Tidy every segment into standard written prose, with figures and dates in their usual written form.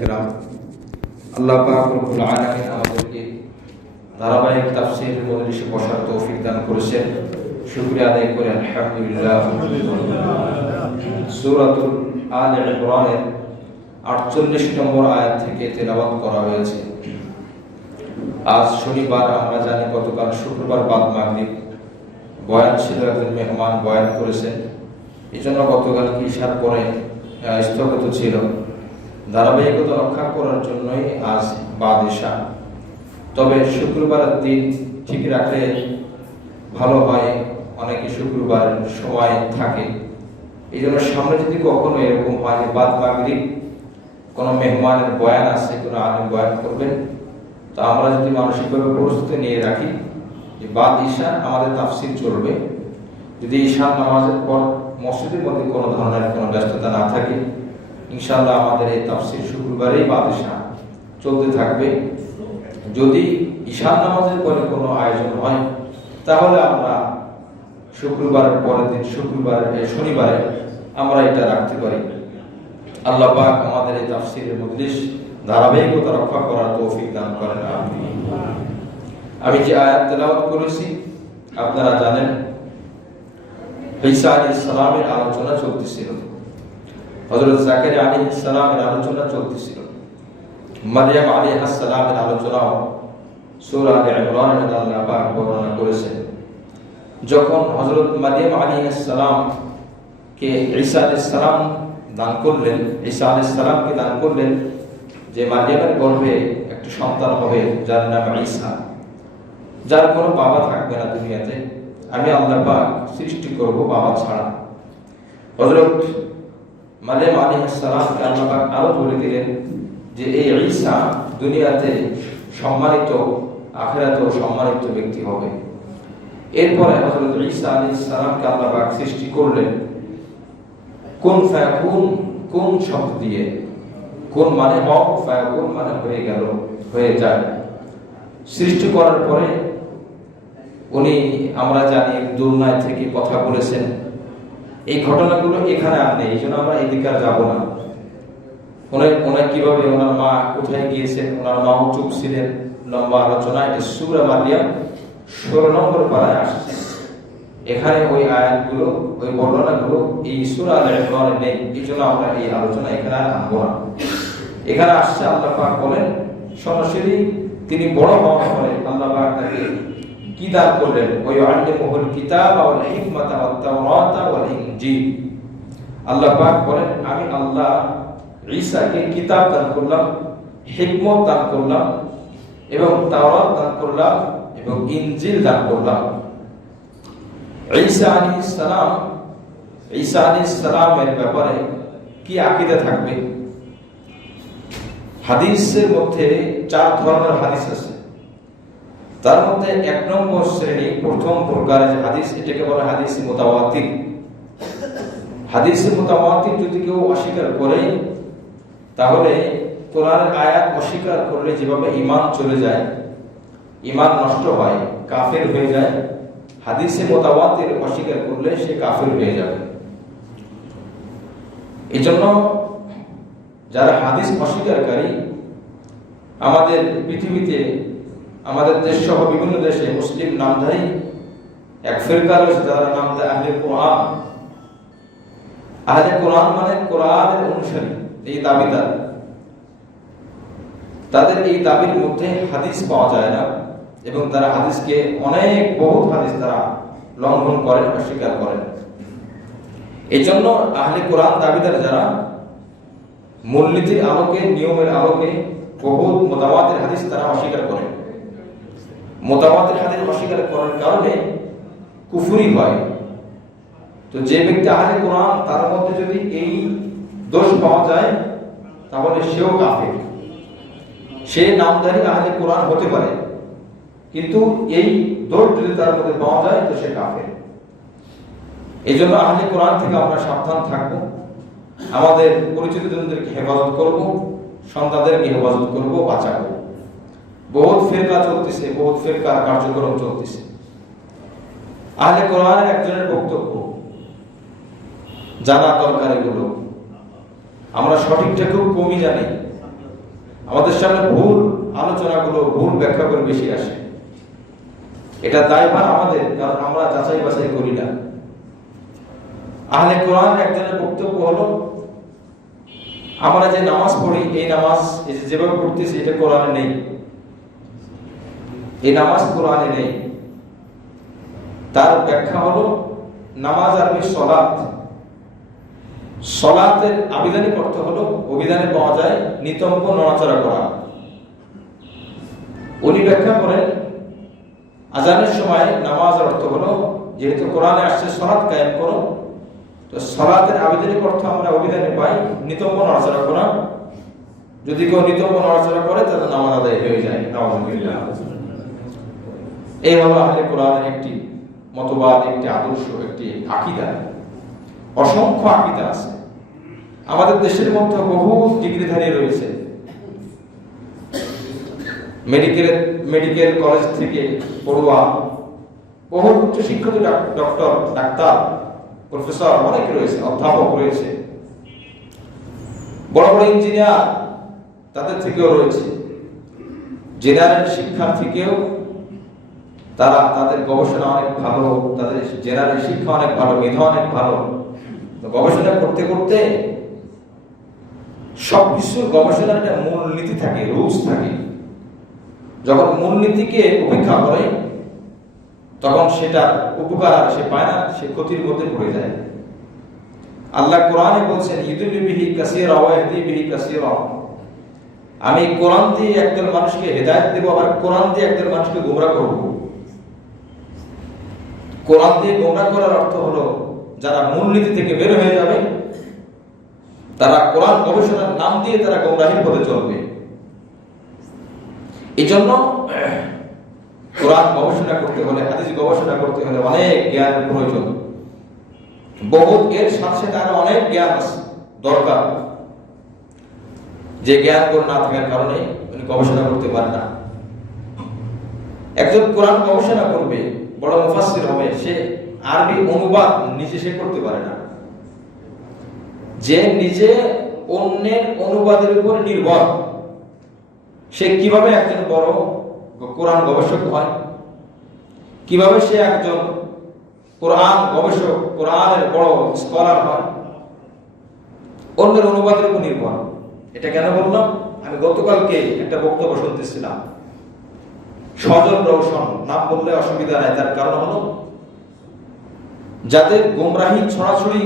کرام আল্লাহ পাক রব্বুল আলামিন আমাদেরকে ধারাবাহিক তাফসীর মজলিসে বসার তৌফিক দান করেছেন। শুকরিয়া আদায় করে আলহামদুলিল্লাহ। সূরাতুল আলে ইমরানের 48 নম্বর আয়াত থেকে তেলাওয়াত করা হয়েছে। আজ শনিবার, আমরা জানি গতকাল শুক্রবার বাদ মাগরিব বয়ান ছিল, একজন মেহমান বয়ান করেছেন, এই জন্য গতকাল ইশার পরে স্থগিত ছিল। ধারাবাহিকতা রক্ষা করার জন্যই আজ বাদ ইশা। তবে শুক্রবারের দিন ঠিক রাখলে ভালো হয়, অনেকে শুক্রবার সময় থাকে। এই জন্য সামনে যদি কখনো এরকম হয় যে বাদ মাগরিব কোনো মেহমানের বয়ান আছে, কোনো আলেম বয়ান করবেন, তো আমরা যদি মানসিকভাবে প্রস্তুতি নিয়ে রাখি যে বাদ ইশা আমাদের তাফসীর চলবে। যদি ঈশার নামাজের পর মসজিদের মধ্যে কোনো ধরনের কোনো ব্যস্ততা না থাকে, ইনশাআল্লাহ আমাদের এই তাফসীর শুক্রবারেই বাদ ইশা চলতে থাকবে। যদি ঈশার নামাজের পরে কোনো আয়োজন হয়, তাহলে আমরা শুক্রবারের পরের দিন শনিবারে আমরা এটা রাখতে পারি। আল্লাহ পাক আমাদের এই তাফসীরের মজলিস ধারাবাহিকতা রক্ষা করার তৌফিক দান করেন। আমি যে আয়াত তেলাওয়াত করেছি আপনারা জানেন, ঈসা আলাইহিস সালামের আলোচনা চলতেছিল, হযরত জাকারিয়া আলাইহিস সালামের আলোচনা চলতেছিল, মারইয়াম আলাইহিস সালামের আলোচনাও সূরা আলে ইমরানের মধ্যে আল্লাহ পাক বর্ণনা করেছেন। যখন হযরত মারইয়াম আলাইহিস সালাম কে ঈসা আলাইহিস সালাম দান করলেন, ঈসা আলাইহিস সালামকে দান করলেন যে মারইয়ামের গর্ভে একটা সন্তান হবে যার নাম ঈসা, যার কোনো বাবা থাকবে না দুনিয়াতে, আমি আল্লাহ পাক সৃষ্টি করব বাবা ছাড়া। হযরত মারইয়াম আলাইহিস সালামকে আল্লাহ পাক আরো বলে দিলেন যে এই ঈসা দুনিয়াতে সম্মানিত, আখিরাতেও সম্মানিত ব্যক্তি হবে। এরপরে হযরত ঈসা আলাইহিস সালামকে আল্লাহ পাক সৃষ্টি করলেন কুন ফায়াকুন, কোন শব্দ দিয়ে। কোন মানে হক, ফায়াকুন মানে হয়ে গেল, হয়ে যায়। সৃষ্টি করার পরে উনি, আমরা জানি, দুনিয়া থেকে কথা বলেছেন। এই ঘটনাগুলো এখানে আর নেই, এই জন্য আমরা এদিকে আর যাবো না। ওনার কিভাবে, ওনার মা কোথায় গিয়েছেন, ওনার মাও চুপ ছিলেন, লম্বা আলোচনা। এটা সূরা মারইয়াম 16 নম্বর পারায় আসছে। এখানে ওই আয়াতগুলো, ওই বর্ণনাগুলো এই সূরা আলে ইমরানে নেই, এই জন্য আমরা এই আলোচনা এখানে আর আনবো না। এখানে আসছে আল্লাহ পাক বলেন সরাসরি তিনি বড় হওয়ার পরে আল্লাহ পাক তাকে কি দান করলেন, ওই আল্লামুল কিতাব ওয়াল হিকমাতা ওয়াত তাওরাত ওয়াল ইনজিল। আল্লাহ পাক বলেন আমি আল্লাহ ঈসাকে কিতাব দান করলাম, হিকমত দান করলাম, এবং তাওরাত দান করলাম, এবং ইনজিল দান করলাম। ঈসা আলাইহিস সালামের ব্যাপারে কি আকীদা থাকবে? হাদিসের মধ্যে 4 ধরনের হাদিস আছে। তার মধ্যে 1 নম্বর শ্রেণী, প্রথম প্রকারের হাদিস, এটাকে বলে হাদিস মুতাওয়াতির। হাদিস মুতাওয়াতির যদি কেউ অস্বীকার করে, তাহলে কোরআনের আয়াত অস্বীকার করলে যেভাবে ঈমান চলে যায়, ঈমান নষ্ট হয়, কাফের হয়ে যায়, হাদিসে মুতাওয়াতির অস্বীকার করলে সে কাফের হয়ে যাবে। এজন্য যারা হাদিস অস্বীকারী, আমাদের পৃথিবীতে, আমাদের দেশ সহ বিভিন্ন দেশে মুসলিম নামধারী এক ফিরকা রয়েছে, যারা নাম দেয় আহলে কোরআন। আহলে কোরআন মানে কোরআনের অনুসারী, এই দাবিদার। তাদের এই দাবির মধ্যে হাদিস পাওয়া যায় না, এবং তারা হাদিসকে বহুত হাদিস তারা লঙ্ঘন করেন, অস্বীকার করেন। এই জন্য আহলে কোরআন দাবিদার যারা মূলনীতির আলোকে, নিয়মের আলোকে বহুত মুতাওয়াতির হাদিস তারা অস্বীকার করেন। মুতাওয়াতির হাদিস অস্বীকার করার কারণে কুফরি হয়। তো যে ব্যক্তি আহলে কোরআন, তার মধ্যে যদি এই দোষ পাওয়া যায়, তাহলে সেও কাফের। সে নামধারী আহলে কোরআন হতে পারে, কিন্তু এই দোষ যদি তার মধ্যে পাওয়া যায়, তো সে কাফের। এই জন্য আহলে কোরআন থেকে আমরা সাবধান থাকবো, আমাদের পরিচিত জনদেরকে হেফাজত করব, সন্তানদেরকে হেফাজত করব, বাঁচাবো। বহুত ফিরকা চলতেছে, বহুত ফিরকার কার্যক্রম চলতেছে। আহলে কোরআনের একজনের বক্তব্য জানা দরকার। এগুলো আমরা সঠিকটা খুব কমই জানি। আমাদের সামনে ভুল আলোচনাগুলো, ভুল ব্যাখ্যাগুলো বেশি আসে। এটা দায়ভার আমাদের, কারণ আমরা যাচাই বাছাই করি না। আহলে কোরআন একজনের বক্তব্য হলো, আমরা যে নামাজ পড়ি, এই নামাজ যেভাবে পড়তেছি এটা কোরআনে নেই, এই নামাজ কোরআনে নেই। তার ব্যাখ্যা হলো, নামাজ আরবি সলাত, সলাতের আবিধানিক অর্থ হলো, অভিধানে পাওয়া যায় নিতম্ব নড়াচড়া করা। উনি ব্যাখ্যা করেন, আজানের সময় নামাজের অর্থ হলো, যেহেতু কোরআনে আসছে সলাত কায়েম করো, তো সলাতের আবিধানিক অর্থ আমরা অভিধানে পাই নিতম্ব নড়াচড়া করা। যদি কেউ নিতম্ব নড়াচড়া করে তাহলে নামাজ আদায় হয়ে যায়। নাউযুবিল্লাহ। এই হলো আহলে কোরআনের একটি মতবাদ, একটি আদর্শ, একটি আকীদা। অসংখ্য আকীদা আছে। আমাদের দেশের মধ্যে বহু ডিগ্রিধারী রয়েছে, মেডিকেল কলেজ থেকে পড়ুয়া, বহু উচ্চ শিক্ষিত ডক্টর, ডাক্তার, প্রফেসর অনেক রয়েছে, অধ্যাপক রয়েছে, বড় বড় ইঞ্জিনিয়ার তাদের থেকেও রয়েছে। জেনারেল শিক্ষার থেকেও তারা, তাদের গবেষণা অনেক ভালো, তাদের জেনারেল শিক্ষা অনেক ভালো, মেধা অনেক ভালো। গবেষণা করতে করতে সবকিছু গবেষণার একটা মূলনীতি থাকে, রুলস থাকে। যখন মূলনীতিকে উপেক্ষা করে তখন সেটা উপকার সে পায় না, সে ক্ষতির মধ্যে পড়ে যায়। আল্লাহ কোরআনে বলছেন, ইউদিল্লু বিহি কাসীরা ওয়া ইয়াহদি বিহি কাসীরা। আমি কোরআন দিয়ে একদল মানুষকে হেদায়েত দেব, আবার কোরআন দিয়ে একদল মানুষকে গোমরাহ করব। কোরআন দিয়ে গোমরাহ করার অর্থ হলো, যারা মূলনীতি থেকে বের হয়ে যাবে, তারা কোরআন গবেষণার নাম দিয়ে তারা গোমরাহির পথে চলবে। এই জন্য কোরআন গবেষণা করতে হলে, হাদিস গবেষণা করতে হলে অনেক জ্ঞানের প্রয়োজন। বহুত, এর সাথে সাথে আরো অনেক জ্ঞান আছে দরকার, যে জ্ঞানগুলো না থাকার কারণে উনি গবেষণা করতে পারে না। একজন কোরআন গবেষণা করবে, বড় মুফাসসির হবে, সে আরবি অনুবাদ নিজে সে করতে পারে না। যে নিজে অন্যের অনুবাদের উপর নির্ভর, সে কিভাবে একজন বড় কোরআন গবেষক হয়? কিভাবে সে একজন কোরআন গবেষক, কোরআনের বড় স্কলার হয়? অন্যের অনুবাদের উপর নির্ভর। এটা কেন বললাম? আমি গতকালকে একটা বক্তব্য শুনতেছিলাম, সজল রওশন, নাম বললে অসুবিধা নাই। তার কারণ হলো, যাদের গোমরাহি ছড়াছড়ি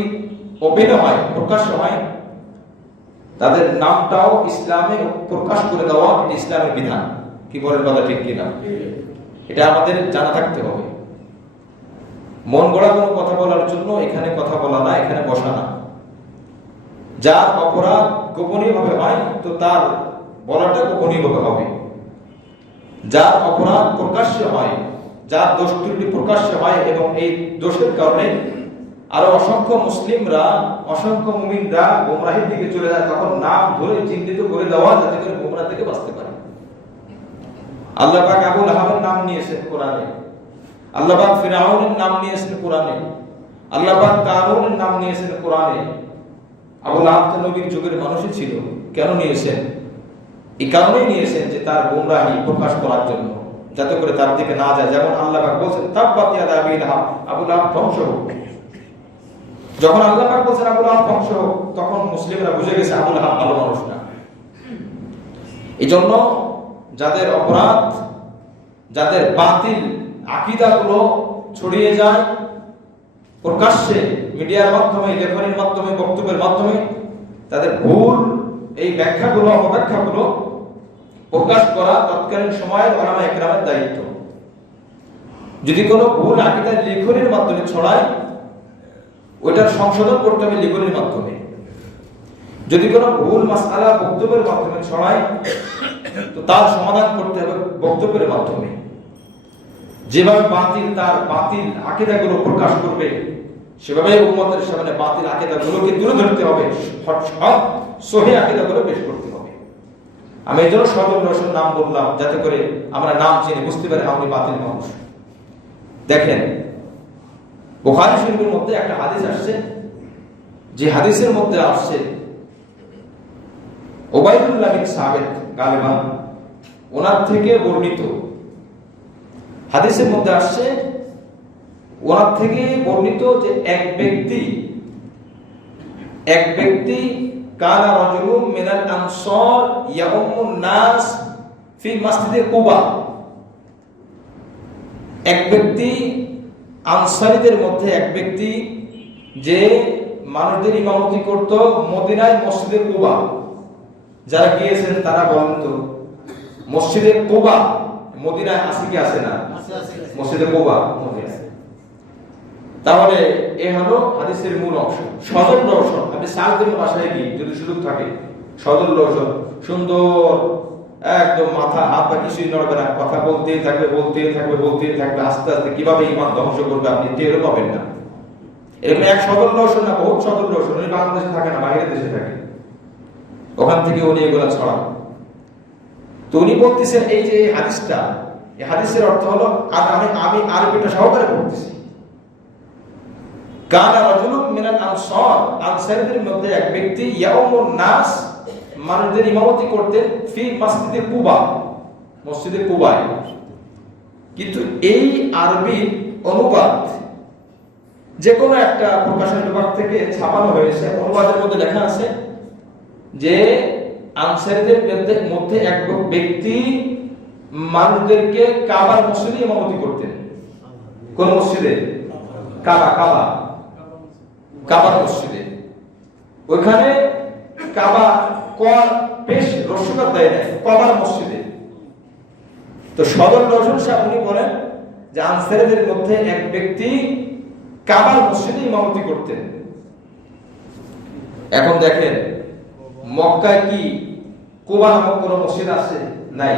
ওপেন হয়, প্রকাশ্য হয়, তাদের নামটাও ইসলামে প্রকাশ করে দেওয়া ইসলামের বিধান। কি বলেন কথা ঠিক কিনা? এটা আমাদের জানা থাকতে হবে। মন গড়া কোনো কথা বলার জন্য এখানে কথা বলা না, এখানে বসা না। যার অপরাধ গোপনীয় ভাবে হয়, তো তার বলাটা গোপনীয় ভাবে হবে। যার অপরাধ প্রকাশ্য হয়, যার দোষ ত্রুটি প্রকাশ্য হয়, এবং এই দোষের কারণে আরো অসংখ্য মুসলিমরা, অসংখ্য মুমিনরা গোমরাহির দিকে চলে যায়, তখন নাম ধরে চিহ্নিত করে দেওয়া, যাতে করে গোমরাহ থেকে বাঁচতে পারে। আল্লাহ পাক আবু লাহাবের নাম নিয়েছেন কোরআনে, আল্লাহ পাক ফিরআউনের নাম নিয়েছেন কোরআনে, আল্লাহ পাক কারুনের নাম নিয়েছেন কোরআনে। আবু লাহাব তো নবীর যুগের মানুষই ছিল। কেন নিয়েছেন? এই কারণেই নিয়েছেন যে তার গোমরাহি প্রকাশ করার জন্য, যাতে করে তার দিকে না যায়। যেমন আল্লাহ পাক বলেছেন, তাব্বাত ইয়াদা আবি লাহাব, আবু লাহাব ধ্বংস হোক। যখন আল্লাহ পাক বলেছেন আবু লাহাব ধ্বংস হোক, তখন মুসলিমরা বুঝে গেছে আবু লাহাব ভালো মানুষ না। এই জন্য যাদের অপরাধ, যাদের বাতিল আকীদাগুলো ছড়িয়ে যায় প্রকাশ্যে, মিডিয়ার মাধ্যমে, লেখনের মাধ্যমে, বক্তব্যের মাধ্যমে, তাদের ভুল এই ব্যাখ্যাগুলো, অপব্যাখ্যাগুলো প্রকাশ করা তৎকালীন সময়ের উলামায়ে কেরামের দায়িত্ব। যদি কোনো ভুল আকীদা লেখনের মাধ্যমে ছড়ায়, ওইটার সংশোধন করতে হবে লেখনের মাধ্যমে। যদি কোনো ভুল মাসআলা বক্তব্যের মাধ্যমে ছড়ায়, তো তার সমাধান করতে হবে বক্তব্যের মাধ্যমে। যেভাবে বাতিল তার বাতিল আকীদাগুলো প্রকাশ করবে, সেভাবে উম্মতের সামনে বাতিল আকীদাগুলোকে তুলে ধরতে হবে, সব সহিহ আকীদাগুলো পেশ করতে হবে। আমি এই জন্য সজল রওশন নাম বললাম, যাতে করে আমরা নাম চিনে বুঝতে পারি আমি বাতিল মানুষ। দেখেন, বুখারী শরীফের মধ্যে একটা হাদিস আসছে, যে হাদিসের মধ্যে আসছে উবাইদুল্লাহ বিন সাবিত গালিবান ওনার থেকে বর্ণিত, হাদিসের মধ্যে আসছে ওনার থেকে বর্ণিত যে এক ব্যক্তি কানা রাজুলুম মিনাল আনসার ইয়াউমুন নাস ফি মসজিদে কুবা, এক ব্যক্তি আনসারীদের মধ্যে এক ব্যক্তি যে মানুষদের ইমামতি করত মদিনায় মসজিদে কুবা। যারা গিয়েছেন তারা বলেন তো মসজিদে কুবা মদিনায় আছে কি আছে না? মসজিদে কুবা মদিনায়। তাহলে এ হলো হাদিসের মূল অংশ। সদর দর্শন, আপনি সালদের বাসায় গিয়ে যদি সুযোগ থাকে সদর দর্শন সুন্দর একদম মাথা হাত বা কিছুই নড়বে না, কথা বলতেই থাকবে আস্তে আস্তে কিভাবে ইমান ধ্বংস করবে আপনি টেরও পাবেন না। এরকম এক সদর দর্শন না, বহুত সদর দর্শন। উনি বাংলাদেশে থাকে না, বাইরের দেশে থাকে, ওখান থেকে উনি এগুলা ছড়ান। তো উনি বলতেছেন এই যে হাদিসটা, এই হাদিসের অর্থ হলো, আর আমি আরবিটা সহকারে পড়তেছি, কানা রাজুলুম মিনাল আনসার, আনসারীদের মধ্যে এক ব্যক্তি ইয়াউমুন নাস, মানুষদের ইমামতি করতেন ফি মসজিদে কুবা, মসজিদে কুবায়। কিন্তু এই আরবি অনুবাদ যে কোনো একটা প্রকাশন বিভাগ থেকে ছাপানো হয়েছে, অনুবাদের মধ্যে লেখা আছে যে আনসারীদের মধ্যে এক ব্যক্তি মানুষদেরকে কাবার মসজিদে ইমামতি করতেন। কোন মসজিদে? কাবার মসজিদে। ওইখানে কাবা বেশ রসুকার দেয় নাই, কাবার মসজিদে। তো সদর দর্শন সাহেব উনি বলেন যে আনসারীদের মধ্যে এক ব্যক্তি কাবার মসজিদে ইমামতি করতেন। এখন দেখেন মক্কায় কি কুবা নামক কোন মসজিদ আছে? নাই।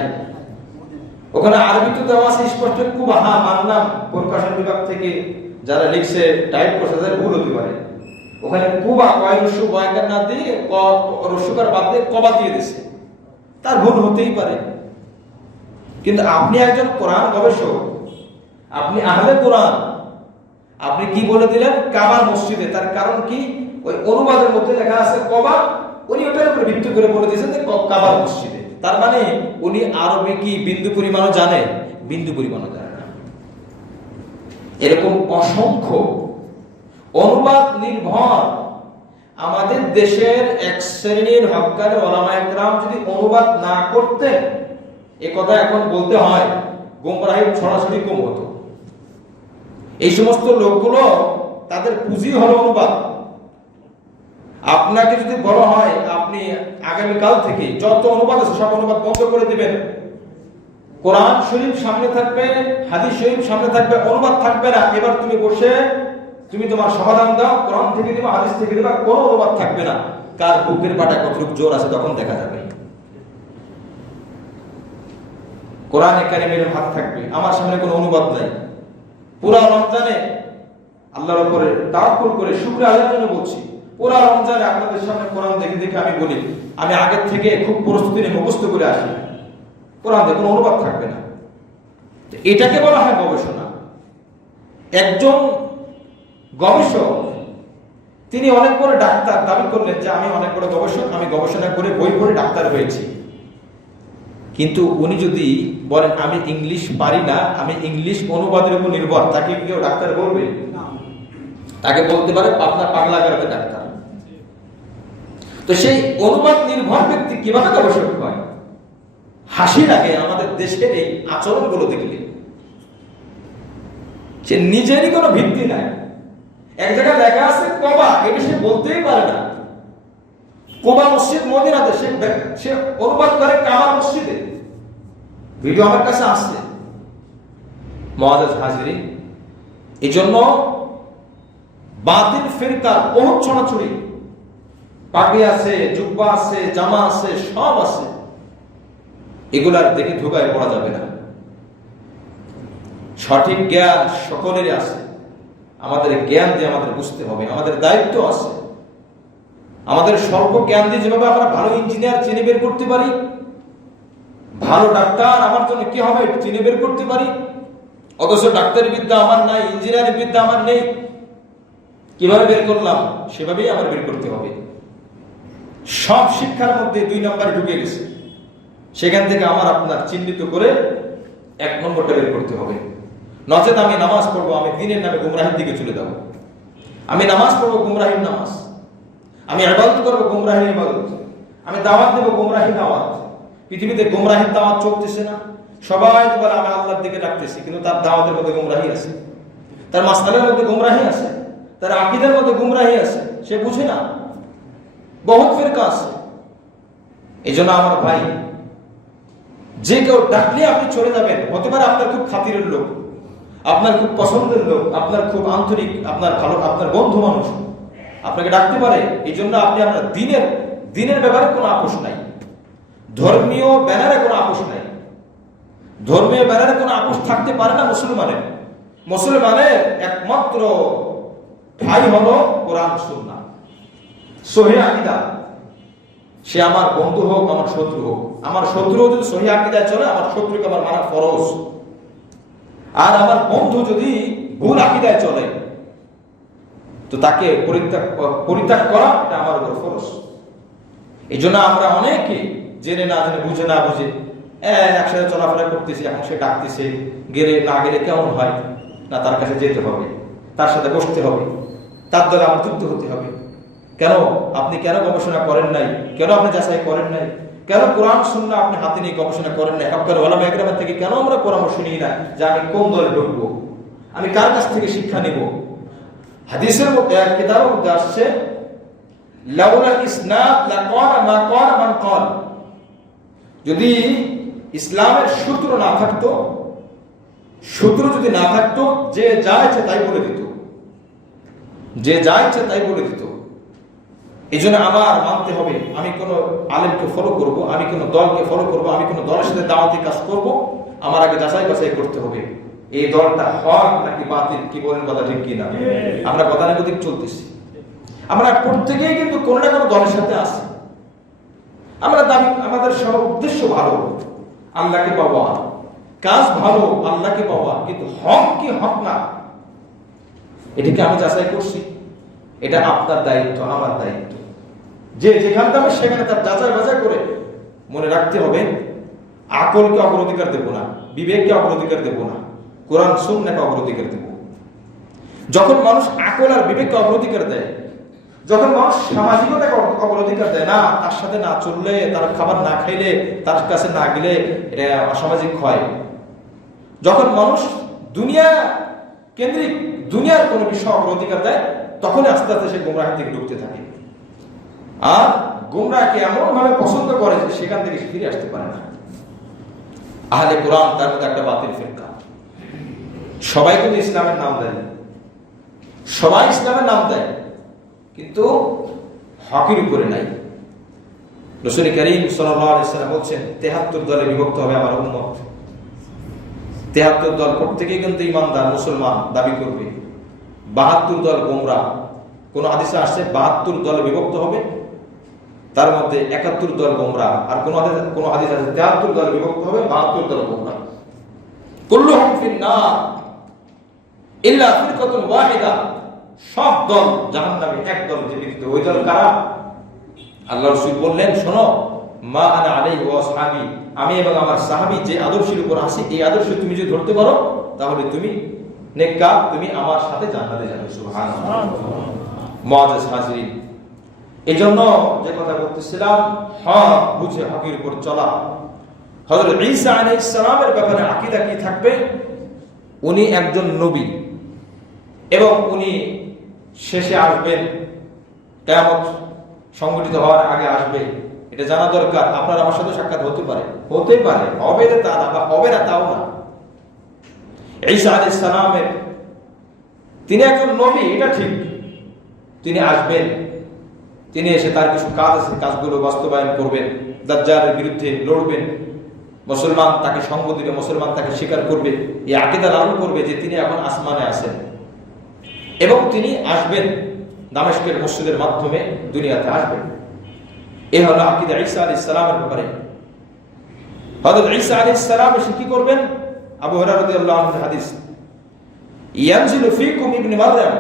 ওখানে আরবিতে দেওয়া আছে স্পষ্ট কুবা, হ্যাঁ মানলাম প্রকাশন বিভাগ থেকে যারা লিখছে টাইপ করছে তাদের ভুল হতে পারে। ওখানে কুবা কয়রস্য বয়কার না দিয়ে রস্যকার বাদ দিয়ে কবা দিয়ে দিছে, তার ভুল হতেই পারে। কিন্তু আপনি একজন কোরআন গবেষক, আপনি আহলে কোরআন, আপনি কি বলে দিলেন কাবার মসজিদে? তার কারণ কি? ওই অনুবাদের মধ্যে লেখা আছে কবা, উনি ওটার উপর ভিত্তি করে বলে দিয়েছেন যে কাবার মসজিদে। তার মানে উনি আরবি কি বিন্দু পরিমাণও জানে? বিন্দু পরিমাণও জানে না। এরকম অসংখ্য অনুবাদ নির্ভর আমাদের দেশের এক শ্রেণীর হক্কানি ওলামায়ে কেরাম যদি অনুবাদ না করতেন, এ কথা এখন বলতে হয়, গোমরাহি ছড়াছড়ি কম হতো। এই সমস্ত লোকগুলো তাদের পুঁজি হলো অনুবাদ। আপনাকে যদি বলা হয় আপনি আগামীকাল থেকে যত অনুবাদ আছে সব অনুবাদ বন্ধ করে দিবেন, কোরআন শরীফ সামনে থাকবে, হাদিস শরীফ সামনে থাকবে, অনুবাদ থাকবে না, এবার তুমি বসে তুমি তোমার সমাধান দাও, কোরআন থেকে দিবা, হাদিস থেকে দিবা, কোনো অনুবাদ থাকবে না। কার বুকের পাটা কতটুকু জোর আছে তখন দেখা যাবে। কোরআনে কারিমের হাত থাকবে, আমার সামনে কোনো অনুবাদ নাই। পুরা রমজানে আল্লাহর উপরে তাওয়াক্কুল করে শুকর আদায়ের জন্য বলছি, পুরা রমজানে আপনাদের সামনে কোরআন দেখে দেখে আমি বলি, আমি আগের থেকে খুব প্রস্তুতি নিয়ে মুখস্থ করে আসি, কোরআন দেখে কোনো অনুবাদ থাকবে না। এটাকে বলা হয় গবেষণা। একজন গবেষক তিনি অনেক বড় ডাক্তার দাবি করলেন যে আমি অনেক বড় গবেষক, আমি গবেষণা করে বই পড়ে ডাক্তার হয়েছি। কিন্তু উনি যদি বলেন আমি ইংলিশ পারি না, আমি ইংলিশ অনুবাদের উপর নির্ভর, তাকে কেউ ডাক্তার বলবে? তাকে বলতে পারে পাবনা পাগলা গারদে ডাক্তার। তো সেই অনুবাদ নির্ভর ব্যক্তি কিভাবে গবেষক হয়? হাসি লাগে আমাদের দেশের এই আচরণগুলো দেখলে। সে নিজেরই কোনো ভিত্তি নাই। এক জায়গায় লেখা আছে কবা, এটা সে বলতেই পারে না। কুবা মসজিদ মদিনাতে, সে অনুবাদ করে কাবার মসজিদে। ভিডিও আমার কাছে আসছে। মুআজ্জাজ হাজিরিন, এই জন্য বাতিল ফিরকার বহুত ছড়াছড়ি, পাগড়ি আছে, জুব্বা আছে, জামা আছে, সব আছে। এগুলার দেখে ধোকায় পড়া যাবে না। সঠিক জ্ঞান সকলেরই আছে, আমাদের জ্ঞান দিয়ে আমাদের বুঝতে হবে, আমাদের দায়িত্ব আছে। আমাদের স্বল্প জ্ঞান দিয়ে যেভাবে আমরা ভালো ইঞ্জিনিয়ার চিনে বের করতে পারি, ভালো ডাক্তার আমার জন্য কি হবে চিনে বের করতে পারি, অথচ ডাক্তারি বিদ্যা আমার নাই, ইঞ্জিনিয়ারিং বিদ্যা আমার নেই, কিভাবে বের করলাম সেভাবেই আমার বের করতে হবে। সব শিক্ষার মধ্যে 2 নম্বরে ঢুকে গেছে। সেখান থেকে আমার আপনার চিহ্নিত করে 1 নম্বরটা বের করতে হবে। নচেত আমি নামাজ পড়বো, আমি দ্বীনের নামে গুমরাহির দিকে চলে যাব। আমি নামাজ পড়বো গুমরাহির নামাজ, আমি ইবাদত করবো গুমরাহির ইবাদত, আমি দাওয়াত দেবো গুমরাহির দাওয়াত। পৃথিবীতে গুমরাহির দাওয়াত চলতেছে না? সবাই তো বলে আমি আল্লাহর দিকে ডাকতেছি, কিন্তু তার দাওয়াতের মধ্যে গুমরাহি আছে, তার মাসআলার মধ্যে গুমরাহি আছে, তার আকীদার মধ্যে গুমরাহি আছে, সে বুঝে না। বহুত ফিরকা আছে। এই জন্য আমার ভাই, যে কেউ ডাকলে আপনি চলে যাবেন। হতে পারে আপনার খুব খাতিরের লোক, আপনার খুব পছন্দের লোক, আপনার খুব আন্তরিক, আপনার ভালো, আপনার বন্ধু মানুষ আপনাকে ডাকতে পারে। এই জন্য আপনি আপনার দিনের ব্যাপারে কোনো আপোষ নাই, ধর্মীয় ব্যানারে কোনো আপোষ নাই। ধর্মীয় ব্যানারে কোনো আপোষ থাকতে পারে না মুসলমানের একমাত্র ঠাই হলো কোরআন সুন্নাহ, সহিহ আকীদা। সে আমার বন্ধু হোক, আমার শত্রু হোক, আমার শত্রু যদি সহিহ আকীদায় চলে, আমার শত্রুকে আমার মানা ফরজ। আর আমার বন্ধু যদি ভুল আকীদায় চলে, তো তাকে পরিত্যাগ করা এটা আমার উপর ফরজ। এই জন্য আমরা অনেকে জেনে না জেনে, বুঝে না বুঝে একসাথে চলাফেরা করতেছি। এখন সে ডাকতেছে, গেলে না গেলে কেমন হয় না, তার কাছে যেতে হবে, তার সাথে বসতে হবে, তার দলে আমার যুক্ত হতে হবে। কেন আপনি কেন গবেষণা করেন নাই? কেন আপনি যাচাই করেন নাই? কেন কোরআন সুন্নাহ আপনি হাতে নিয়ে গবেষণা করেন নাই? হক্কার ওলামা একরামের থেকে কেন আমরা পরামর্শ নিই না যে আমি কোন দলে ঢুকবো, আমি কার কাছ থেকে শিক্ষা নিব? হাদিসের মধ্যে কিতাবের মধ্যে আসছে, লাউলা ইসনাদ লাকানা মা কানা মান কাল। যদি ইসলামের সূত্র না থাকতো, সূত্র যদি না থাকতো, যে যা ইচ্ছে তাই বলে দিত, যে যা ইচ্ছে তাই বলে দিত। এই জন্য আমার মানতে হবে, আমি কোনো আলেমকে ফলো করব, আমি কোনো দলকে ফলো করব, আমি কোনো দলের সাথে দাওয়াতি কাজ করব, আমার আগে যাচাই বাছাই করতে হবে এই দলটা হক নাকি বাতিল। কি বলেন, কথা ঠিক কিনা? আমরা গতানুগতিক চলতেছি। আমরা প্রত্যেকেই কিন্তু কোনো না কোনো দলের সাথে আছি। আমরা দাবি, আমাদের সব উদ্দেশ্য ভালো, আল্লাহকে পাওয়া, কাজ ভালো, আল্লাহকে পাওয়া, কিন্তু হক কি হক না, এটাকে আমি যাচাই করছি। এটা আপনার দায়িত্ব, আমার দায়িত্ব। যে যেখানে যাবে সেখানে তার যাচাই বাছাই করে মনে রাখতে হবে, আকলকে অগ্রাধিকার দেব না, বিবেককে অগ্রাধিকার দেব না, কোরআন সুন্নাহকে অগ্রাধিকার দেব। যখন মানুষ আকল আর বিবেককে অগ্রাধিকার দেয়, যখন মানুষ সামাজিকতাকে অগ্রাধিকার দেয় না, তার সাথে না চললে, তার খাবার না খাইলে, তার কাছে না গেলে এটা অসামাজিক হয়। যখন মানুষ দুনিয়া কেন্দ্রিক, দুনিয়ার কোনো বিষয় অগ্রাধিকার দেয়, তখনই আস্তে আস্তে সে গোমরাহের দিকে ঢুকতে থাকে। আর গোমরাহকে এমন ভাবে পছন্দ করে যে সেখান থেকে ফিরে আসতে পারে না। আহলে কোরআন তার মধ্যে একটা বাতিল ফিরকা। সবাই কিন্তু ইসলামের নাম দেয়, সবাই ইসলামের নাম দেয়, কিন্তু হকের উপরে নাই। রাসূল করিম সাল্লাল্লাহু আলাইহি ওয়াসাল্লাম বলছেন, ৭৩ দলে বিভক্ত হবে আমার উম্মত। ৭৩ দল প্রত্যেকেই কিন্তু ঈমানদার মুসলমান দাবি করবে, ৭২ দল গোমরাহ। কোন হাদিসে আসছে ৭২ দলে বিভক্ত হবে, তার মধ্যে ৭১ দল গোমরাহ। আর কোন হাদিস আছে ৭৩ দলে বিভক্ত হবে, ৭২ দল গোমরাহ। কুল্লুহুম ফিন-নার ইল্লা ফিরকাতুন ওয়াহিদা। সব দল জাহান্নামে, এক দল জীবিত। ওই দল কারা? আল্লাহ রাসূল বললেন, শোনো, মা আনা আলাইহি ওয়া আসহাবি, আমি এবং আমার সাহাবী যে আদর্শের উপর আছি, এই আদর্শ তুমি যদি ধরতে পারো, তাহলে তুমি নেককার, তুমি আমার সাথে জান্নাতে যাবে। সুবহানাল্লাহ। মুআজ্জাজ হাজিরিন, এজন্য যে কথা বলতেছিলাম, হক বুঝে হকের উপর চলা। হযরত ঈসা আলাইহিস সালামের ব্যাপারে আকীদা কি থাকবে? উনি একজন নবী এবং উনি শেষে আসবেন, কিয়ামত সংঘটিত হওয়ার আগে আসবে, এটা জানা দরকার। আপনার আমার সাথে সাক্ষাৎ হতে পারে, হবে না তা না, বা হবে না তাও না। ঈসা আলাইহিস সালামের, তিনি একজন নবী, এটা ঠিক, তিনি আসবেন, তিনি এসে তার কিছু কাজ আছে, কাজগুলো বাস্তবায়ন করবেন, দাজ্জালের বিরুদ্ধে লড়বেন, মুসলমান তাকে সঙ্গ দিবে, মুসলমান তাকে স্বীকার করবে, এই আকীদা লালন করবে যে তিনি এখন আসমানে আছেন, এবং তিনি আসবেন দামেস্কের মসজিদের মাধ্যমে দুনিয়াতে আসবেন। এই হলো আকীদা ঈসা আলাইহিস সালামের ব্যাপারে। হযরত ঈসা আলাইহিস সালাম এসে কি করবেন? আবু হুরায়রা রাদিয়াল্লাহু আনহু হাদিস, ইয়ানজিলু ফীকুম ইবনে মারইয়াম,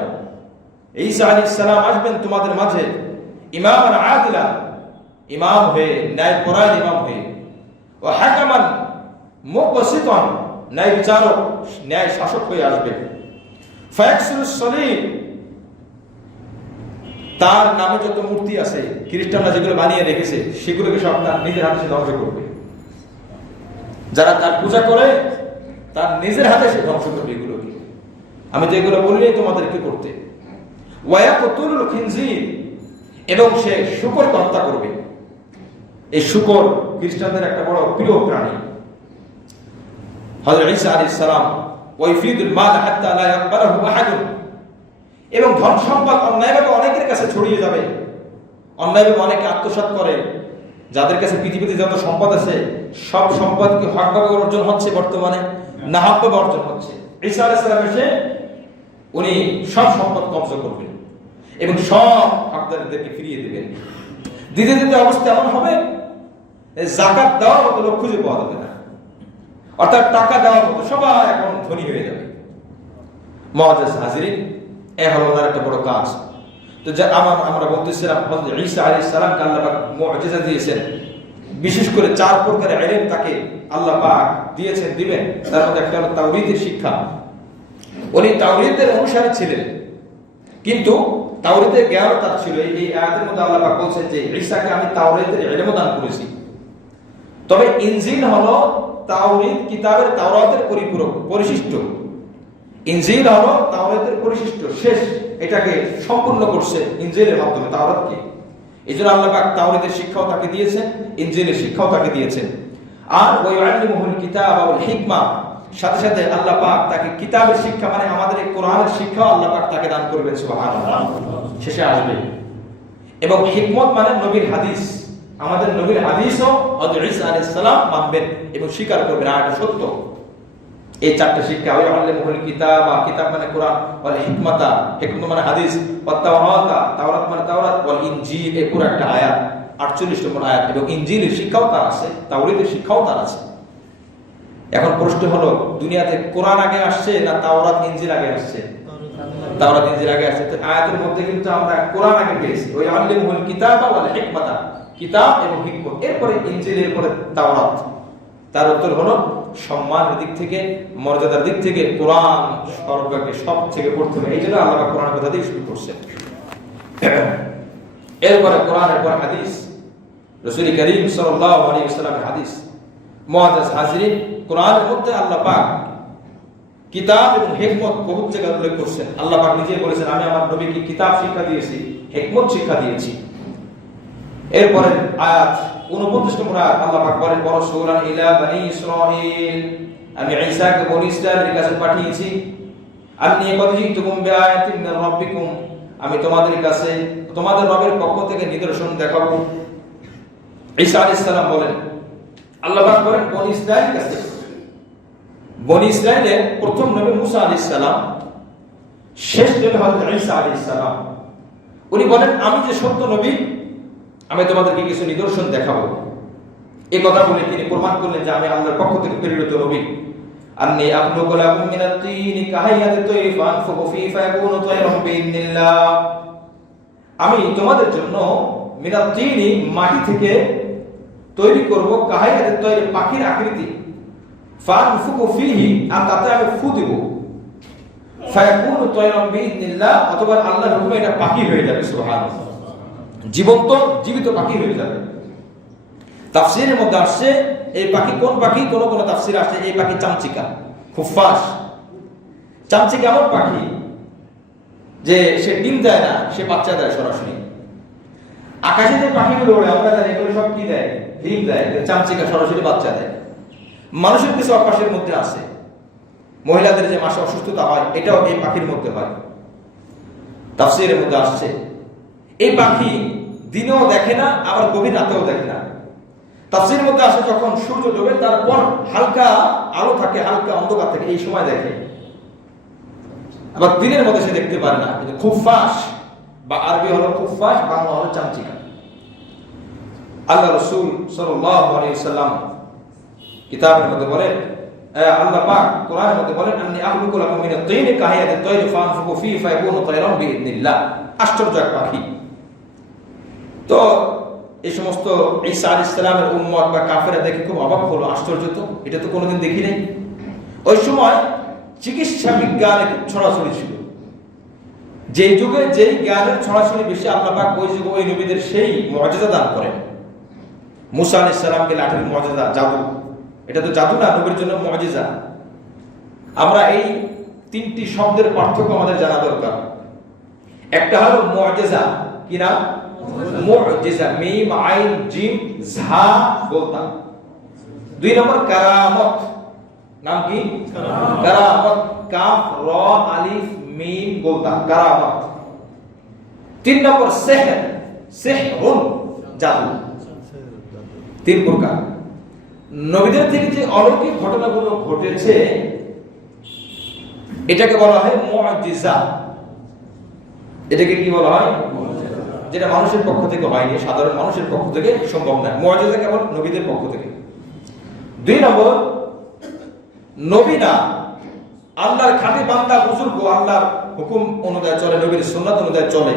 ঈসা আলাইহিস সালাম আসবেন তোমাদের মাঝে ইমামান আদিলা, ইমাম হয়ে, ন্যায়পরায়ণ ইমাম হয়ে, ওয়া হাকামান মুকসিতান, ন্যায় বিচারক, ন্যায় শাসক হয়ে আসবে। ফায়াকসিরুস সলিব, তার নামে যত মূর্তি আছে খ্রিস্টানরা যেগুলো বানিয়ে রেখেছে সেগুলোকে সব তার নিজের হাতে সে ধ্বংস করবে। যারা তার পূজা করে তার নিজের হাতে সে ধ্বংস করবে এগুলোকে। আমি তো এগুলো বলিনি তোমাদেরকে করতে। ওয়ায়াকুতুল খিনজির, এবং সে শূকরকে হত্যা করবে। এই শূকর খ্রিস্টানদের একটা বড় প্রিয় প্রাণী। হযরত ঈসা আলাইহিস সালাম ওয়াইফিদুল মাল হাত্তা লা ইয়াকবারহু আহাদুন, এবং ধন সম্পদ অন্যায়ভাবে অনেকের কাছে ছড়িয়ে যাবে। অন্যায়ভাবে অনেকে আত্মসাৎ করে, যাদের কাছে পৃথিবীতে যত সম্পদ আছে সব সম্পদ কি হকভাবে অর্জন হচ্ছে বর্তমানে, না হকভাবে অর্জন হচ্ছে? ঈসা আলাইহিস সালাম এসে উনি সব সম্পদ কবজা করবেন এবং সব হকদারদেরকে ফিরিয়ে দিবেন। দিতে দিতে অবস্থা এমন হবে যাকাত দেওয়ার মতো লোক খুঁজে পাওয়া যাবে না, অর্থাৎ টাকা দেওয়ার মতো সবাই এখন ধনী হয়ে যাবে। মুআজ্জাজ হাজিরিন, এ হলো ওনার একটা বড় কাজ। তো যা আমরা বলতেছিলাম হযরত ঈসা আলাইহিস সালামকে আল্লাহ পাক মুআজ্জাজা দিয়েছেন, বিশেষ করে 4 প্রকারের ইলম তাকে আল্লাহ পাক দিয়েছেন, দিবেন। তার মধ্যে একটা হলো তাওরীতের শিক্ষা। উনি তাওরীতের অনুসারী ছিলেন, কিন্তু তাওরীতের জ্ঞান তার ছিল। এই আয়াতের মধ্যে আল্লাহ পাক বলছেন যে ঈসাকে আমি তাওরীতের ইলম দান করেছি। তবে ইনজিল হলো তাওরীত কিতাবের তাওরাতের পরিপূরক পরিশিষ্ট। ইনজিল হলো তাওরাতের পরিশিষ্ট শেষ, এটাকে সম্পূর্ণ করছে ইনজিলের মাধ্যমে তাওরাতকে। এজন্য আল্লাহ পাক তাওরাতের শিক্ষাও তাকে দিয়েছেন, ইনজিলের শিক্ষাও তাকে দিয়েছেন। আর ওয়া ইউআল্লিমুহুল কিতাব ওয়াল হিকমা, সাথে সাথে আল্লাহ পাক তাকে কিতাবের শিক্ষা মানে আমাদের এই কোরআনের শিক্ষা আল্লাহ পাক তাকে দান করবেন সুবহানাল্লাহ, শেষে আসবে। এবং হিকমত মানে নবীর হাদিস, আমাদের নবীর হাদিসও হযরত ঈসা আলাইহিস সালাম মানবেন এবং স্বীকার করবেন, আর এটা সত্য। এই 4টা শিক্ষা, ওয়া ইউআল্লিমুহুল কিতাব, কিতাব মানে কোরআন, ওয়াল হিকমাতা, হিকমত মানে হাদিস, ওয়াত তাওরাতা, তাওরাত মানে তাওরাত, ওয়াল ইনজিল, এই পুরো একটা আয়াত 48 নম্বর আয়াত। এবং ইনজিলের শিক্ষাও তার আছে, তাওরাতের শিক্ষাও তার আছে। এখন প্রশ্ন হলো দুনিয়াতে কোরআন আগে আসছে না তাওরাত ইনজিল আগে আসছে? তাওরাত ইনজিল আগে আসছে। তো আয়াতের মধ্যে কিন্তু আমরা কোরআন আগে পেয়েছি, ওয়া ইউআল্লিমুহুল কিতাব ওয়াল হিকমাতা, কিতাব এবং হিকমত, এরপরে ইনজিল, এরপরে তাওরাত। তার উত্তর হলো সম্মানের দিক থেকে, মর্যাদার দিক থেকে কোরআন সর্বকে সব থেকে প্রথমে। এই জন্য আল্লাহ কোরআনের কথা দিয়ে শুরু করছেন। এরপরে কোরআনের পর হাদিস, রাসূল করিম সাল্লাল্লাহু আলাইহি ওয়াসাল্লামের হাদিস। মুআজ্জাজ হাজিরিন, কোরআনের মধ্যে আল্লাহ পাক কিতাব এবং হিকমত বহু জায়গায় উল্লেখ করছেন। আল্লাহ পাক নিজে বলেছেন আমি আমার নবীকে কিতাব শিক্ষা দিয়েছি, হিকমত শিক্ষা দিয়েছি। এরপরে আয়াত 49 নম্বর আয়াত আল্লাহ পাক বলেন রাসূলান ইলা বনি ইসরাঈল, আমি ঈসাকে বনি ইসরাঈলের কাছে পাঠিয়েছি। আন্নী কদ জিতুকুম বিআয়াতিন মির রাব্বিকুম, আমি তোমাদের কাছে তোমাদের রবের পক্ষ থেকে নিদর্শন দেখাবো। ঈসা আলাইহিস সালাম বলেন, আল্লাহ পাক বলেন বনি ইসরাঈলের কাছে। বনি ইসরাঈলের প্রথম নবী মুসা আলাইহিস সালাম, শেষ নবী হযরত ঈসা আলাইহিস সালাম। উনি বলেন আমি যে সত্য নবী, আমি তোমাদেরকে কিছু নিদর্শন দেখাবো। এই কথা বলে তিনি প্রমাণ করলেন যে আমি আল্লাহর পক্ষ থেকে প্রেরিত নবী। আন্নী আখলুকু লাকুম মিনাত তিনি কাহাইয়াতিত তৈরি ফানফুখু ফি ফায়াকুনু তায়রান বিইذنিল্লাহ, আমি তোমাদের জন্য মিনাত তিনি মাটি থেকে তৈরি করব কাহাইয়াতিত তৈরি পাখির আকৃতি, ফানফুখু ফিহি, আর তাতে আমি ফু দেব, ফায়াকুনু তায়রান বিইذنিল্লাহ, অথবা আল্লাহর হুকুমে এটা পাখি হয়ে যাবে। সুবহানাল্লাহ, জীবিত পাখি হয়ে যাবে। তাফসীরের মধ্যে আসছে এই পাখি কোন পাখি, কোন কোন তাফসীরে আসছে এই পাখি চামচিকা, খুফাস। চামচিকা এমন পাখি যে সে ডিম দেয় না, সে বাচ্চা দেয় সরাসরি। আকাশে যে পাখিগুলো ওড়ে আমরা জানি এগুলো সব কি দেয়, ডিম দেয়। চামচিকা সরাসরি বাচ্চা দেয়। মানুষের কিছু অভ্যাসের মধ্যে আছে, মহিলাদের যে মাসে অসুস্থতা হয় এটাও এই পাখির মধ্যে হয়। তাফসীরের মধ্যে আসছে এই পাখি দিনেও দেখে না, আবার গভীর রাতেও দেখে না। তাফসীরের মধ্যে আসে যখন সূর্য ডোবে তারপর হালকা আলো থাকে, হালকা অন্ধকার থাকে, এই সময় দেখে। আবার দিনের মধ্যে সে দেখতে পারে না। কিন্তু খুফাস, বা আরবি হলো খুফাস, বাংলা হলো চামচিকা। আল্লাহ রাসূল সাল্লাল্লাহু আলাইহি ওয়াসাল্লাম কিতাবের মধ্যে বলেন, আল্লাহ পাক কোরআনের মধ্যে বলেন আন্নী আখলুকু লাকুম মিনাত তিনি কাহাইয়াতিত তৈরি ফানফুখু ফিহি ফায়াকুনু তায়রান বিইذنিল্লাহ। আশ্চর্য এক পাখি। তো এই সমস্ত ঈসা আলাইহিস সালামের উম্মত বা কাফেররা দেখে খুব অবাক হলো, আশ্চর্য, তো এটা তো কোনোদিন দেখি নাই। ওই সময় চিকিৎসা বিজ্ঞানে খুব ছড়াছড়ি ছিল। যেই যুগে যেই জ্ঞানের ছড়াছড়ি বেশি, আল্লাহ পাক ওই যুগে ওই নবীদের সেই মুআজিজা দান করেন। মুসা আলাইহিস সালামকে লাঠির মুআজিজা, জাদু, এটা তো জাদু না, নবীর জন্য মুআজিজা। আমরা এই তিনটি শব্দের পার্থক্য আমাদের জানা দরকার। একটা হলো মুআজিজা, কি নাম? মুআজিজা, মিম আইন জিম ঝা বলতা। দুই নম্বর কারামত, নাম কি? কারামত, কাফ র আলিফ মিম বলতা, কারামত। তিন নম্বর সেহর, সেহরুন, জাদু। তিন প্রকার। নবীদের থেকে যে অলৌকিক ঘটনাগুলো ঘটেছে এটাকে বলা হয় মুআজিজা। এটাকে কি বলা হয়? যেটা মানুষের পক্ষ থেকে হয়নি, সাধারণ মানুষের পক্ষ থেকে সম্ভব নয়। মুআজিজা কেবল নবীদের পক্ষ থেকে। দুই নম্বর, নবী না, আল্লাহর খাঁটি বান্দা বুজুর্গ, আল্লাহর হুকুম অনুযায়ী চলে, নবীর সুন্নাত অনুযায়ী চলে,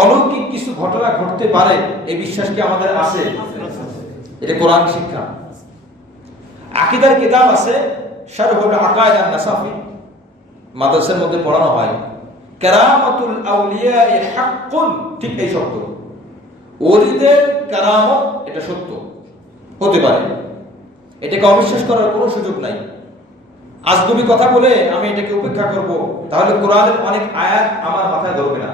অলৌকিক কিছু ঘটনা ঘটতে পারে এই বিশ্বাস কি আমাদের আছে? এটা কোরআন শিক্ষা। আকীদার কিতাব আছে শারহুল আকায়েদ আন-নাসাফি, মাদ্রাসার মধ্যে পড়ানো হয়। কারামাতুল আউলিয়া হাক্কুন, ঠিক এই শব্দ, ওলিদের কারামত এটা সত্য হতে পারে, এটাকে অবিশ্বাস করার কোনো সুযোগ নাই। আজগুবি কথা বলে আমি এটাকে উপেক্ষা করব, তাহলে কোরআনের অনেক আয়াত আমার মাথায় ধরবে না।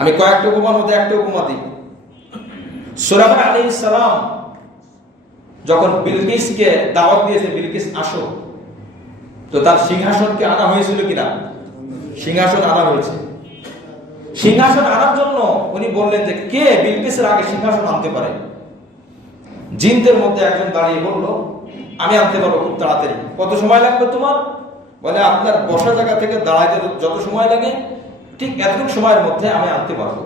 আমি কয়েকটা উপমার মধ্যে একটা উপমা দিই। সুলাইমান আলাইহিস সালাম যখন বিলকিসকে দাওয়াত দিয়েছে, বিলকিস আসো, তো তার সিংহাসনকে আনা হয়েছিল কিনা? সিংহাসন আনা হয়েছে। সিংহাসন আনার জন্য উনি বললেন যে কে বিলকিসের আগে সিংহাসন আনতে পারে। জিনদের মধ্যে একজন দাঁড়িয়ে বলল, আমি আনতে পারবো খুব তাড়াতাড়ি। কত সময় লাগবে তোমার? বলে আপনার বসা জায়গা থেকে দাঁড়াইতে যত সময় লাগে ঠিক এতটুকু সময়ের মধ্যে আমি আনতে পারবো।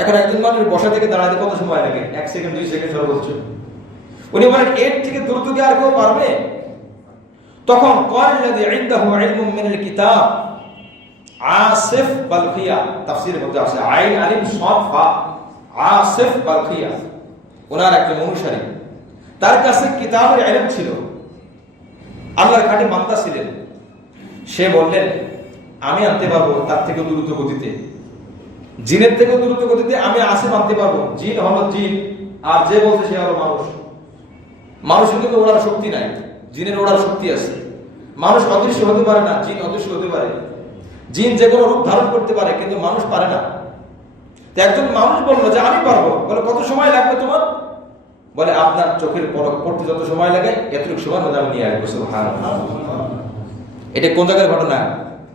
এখন একজন মানুষ বসা থেকে দাঁড়াইতে কত সময় লাগে? 1 সেকেন্ড 2 সেকেন্ড সর্বোচ্চ। উনি বলেন এর থেকে দ্রুত কি আর কেউ পারবে? তখন ক্বালাল্লাযী ইনদাহু ইলমুম মিনাল কিতাব, আসিফ বালখিয়া, তাফসীরের মধ্যে আছে আইন আলিম সাদ ফা, আসিফ বালখিয়া, ওনার একজন অনুসারী, তার কাছে কিতাবের ইলম ছিল, আল্লাহর খাঁটি বান্দা ছিলেন। সে বললেন আমি আনতে পারবো তার থেকে দ্রুত গতিতে, জিনের থেকে দ্রুত গতিতে আমি আসিফ আনতে পারবো। জিন হলো জিন, আর যে বলছে সে হলো মানুষ। মানুষের কিন্তু ওড়ার শক্তি নাই, জিনের ওড়ার শক্তি আছে। মানুষ অদৃশ্য হতে পারে না, জিন অদৃশ্য হতে পারে। জিন যে কোনো রূপ ধারণ করতে পারে, কিন্তু মানুষ পারে না। তো একজন মানুষ বললো যে আমি পারবো। বলে কত সময় লাগবে তোমার? বলে আপনার চোখের পলক পড়তে যত সময় লাগে এতটুকু সময় মধ্যে আমি নিয়ে আসবো। সুবহানাল্লাহ। এটা কোন জায়গার ঘটনা?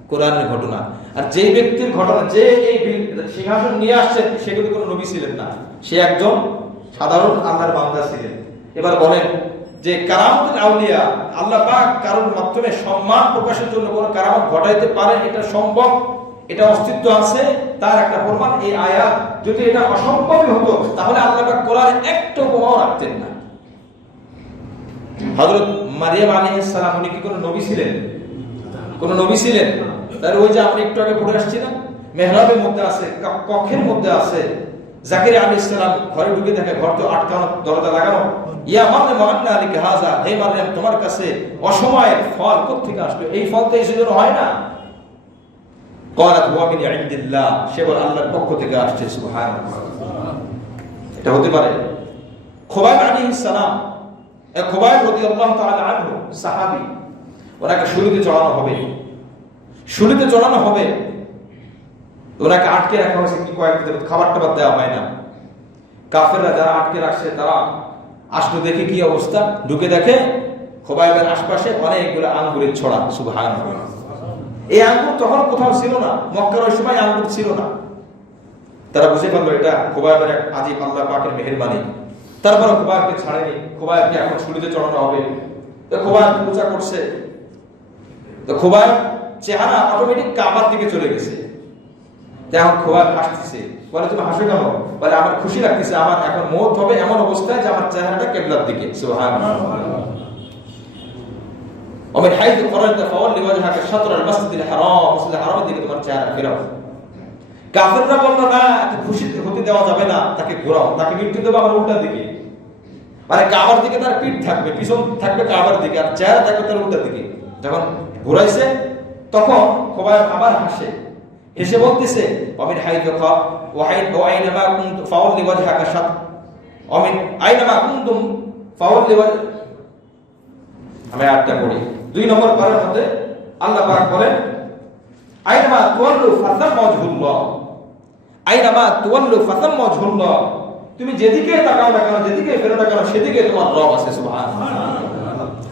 কোরআনের ঘটনা। আর যেই ব্যক্তির ঘটনা, যে এই সিংহাসন নিয়ে আসছেন, সে কিন্তু কোনো নবী ছিলেন না, সে একজন সাধারণ আল্লাহর বান্দা ছিলেন। এবার বলেন যে কারামতুল আউলিয়া, আল্লাহ পাক কারোর মাধ্যমে সম্মান প্রকাশের জন্য কোন কারামত ঘটাইতে পারে, এটা সম্ভব, এটা অস্তিত্ব আছে, তার একটা প্রমাণ এই আয়াত। যদি এটা অসম্ভবই হতো তাহলে আল্লাহ পাক কোরআনে একটা উপমাও রাখতেন না। হযরত মারিয়াম আলাইহিস সালাম উনি কি কোনো নবী ছিলেন? কোন নবী ছিলেন? তার ওই যে আমরা একটু আগে পড়ে আসছি না, মেহরাবের মধ্যে আছে, কক্ষের মধ্যে আছে। জাকারিয়া আলাইহিস সালাম ঘরে ঢুকে দেখে ঘর তো আটকানো, দরজা লাগানো। ইয়া মারয়াম আন্না আলাইকি হাযা, হে মারয়াম তোমার কাছে অসময়ের ফল কোত্থেকে আসলো? এই ফল তো এই জন্য হয় না। ক্বালাত হুয়া মিন ইনদিল্লাহ, সে বলে আল্লাহর পক্ষ থেকে আসছে। সুবহানাল্লাহ। এটা হতে পারে। খুবাইব আলাইহিস সালাম, খুবাইব রাদিয়াল্লাহু তাআলা আনহু সাহাবী, ওনাকে শুলিতে চড়ানো হবে, শুলিতে চড়ানো হবে। ওনাকে আটকে রাখা হয়েছে, কি কয়েকদিন খাবার টাবার দেওয়া হয় না। কাফেররা যারা আটকে রাখছে তারা আসলো, দেখে কি অবস্থা, ঢুকে দেখে খুবাইবের আশপাশে অনেকগুলো আঙ্গুরের ছড়া। সুবহানাল্লাহ। এই আঙ্গুর তখন কোথাও ছিল না, মক্কার ওই সময় আঙ্গুর ছিল না। তারা বুঝে ফেললো এটা খুবাইবের এক আজীব আল্লাহ পাকের মেহেরবানি। তারপর খুবাইবকে ছাড়েনি, খুবাইবকে এখন শুলিতে চড়ানো হবে। তো খুবাইব পূজা করছে, তো খুবাইব চেহারা অটোমেটিক কাবার দিকে চলে গেছে। এখন খুবাইব হাসতেছে, বলে তুমি হাসো কেন? বলে আমার খুশি লাগতেছে, আমার এখন মওত হবে এমন অবস্থায় যে আমার চেহারাটা কিবলার দিকে। সুবহানাল্লাহ। ওমিন হাইথু খরাজতা ফাওয়াল্লি ওয়াজহাকা শাতরাল মাসজিদিল হারাম, মসজিদুল হারামের দিকে তোমার চেহারা ফেরাও। কাফেররা বলল না, এত খুশি হতে চলতে দেওয়া যাবে না, তাকে ঘোরাও, তাকে মৃত্যু দেবো আমার উল্টা দিকে, মানে কাবার দিকে তার পিঠ থাকবে, পিছন থাকবে কাবার দিকে, আর চেহারা থাকবে তার উল্টা দিকে। যখন ঘুরাইছে তখন খোবাইব আবার হাসে, হেসে বলতেছে অমিন হাইদুকা ওয়াহিদ ওয়াইনামা কুনতু ফাওয়াল্লি ওয়াজহাকা শাত অমিন আইনামা কুনতুম ফাওয়াল্লি ওয়াজ। আমি আয়াতটা পড়ি। 2 নম্বর পারার মধ্যে আল্লাহ পাক বলেন আইনামা তুওয়াল্লু ফাসাম্মা ওয়াজহুল্লাহ, আইনামা তুওয়াল্লু ফাসাম্মা ওয়াজহুল্লাহ, তুমি যেদিকে তাকাও না কেন, যেদিকে ফেরো না কেন, সেদিকে তোমার রব আছে। সুবহানাল্লাহ।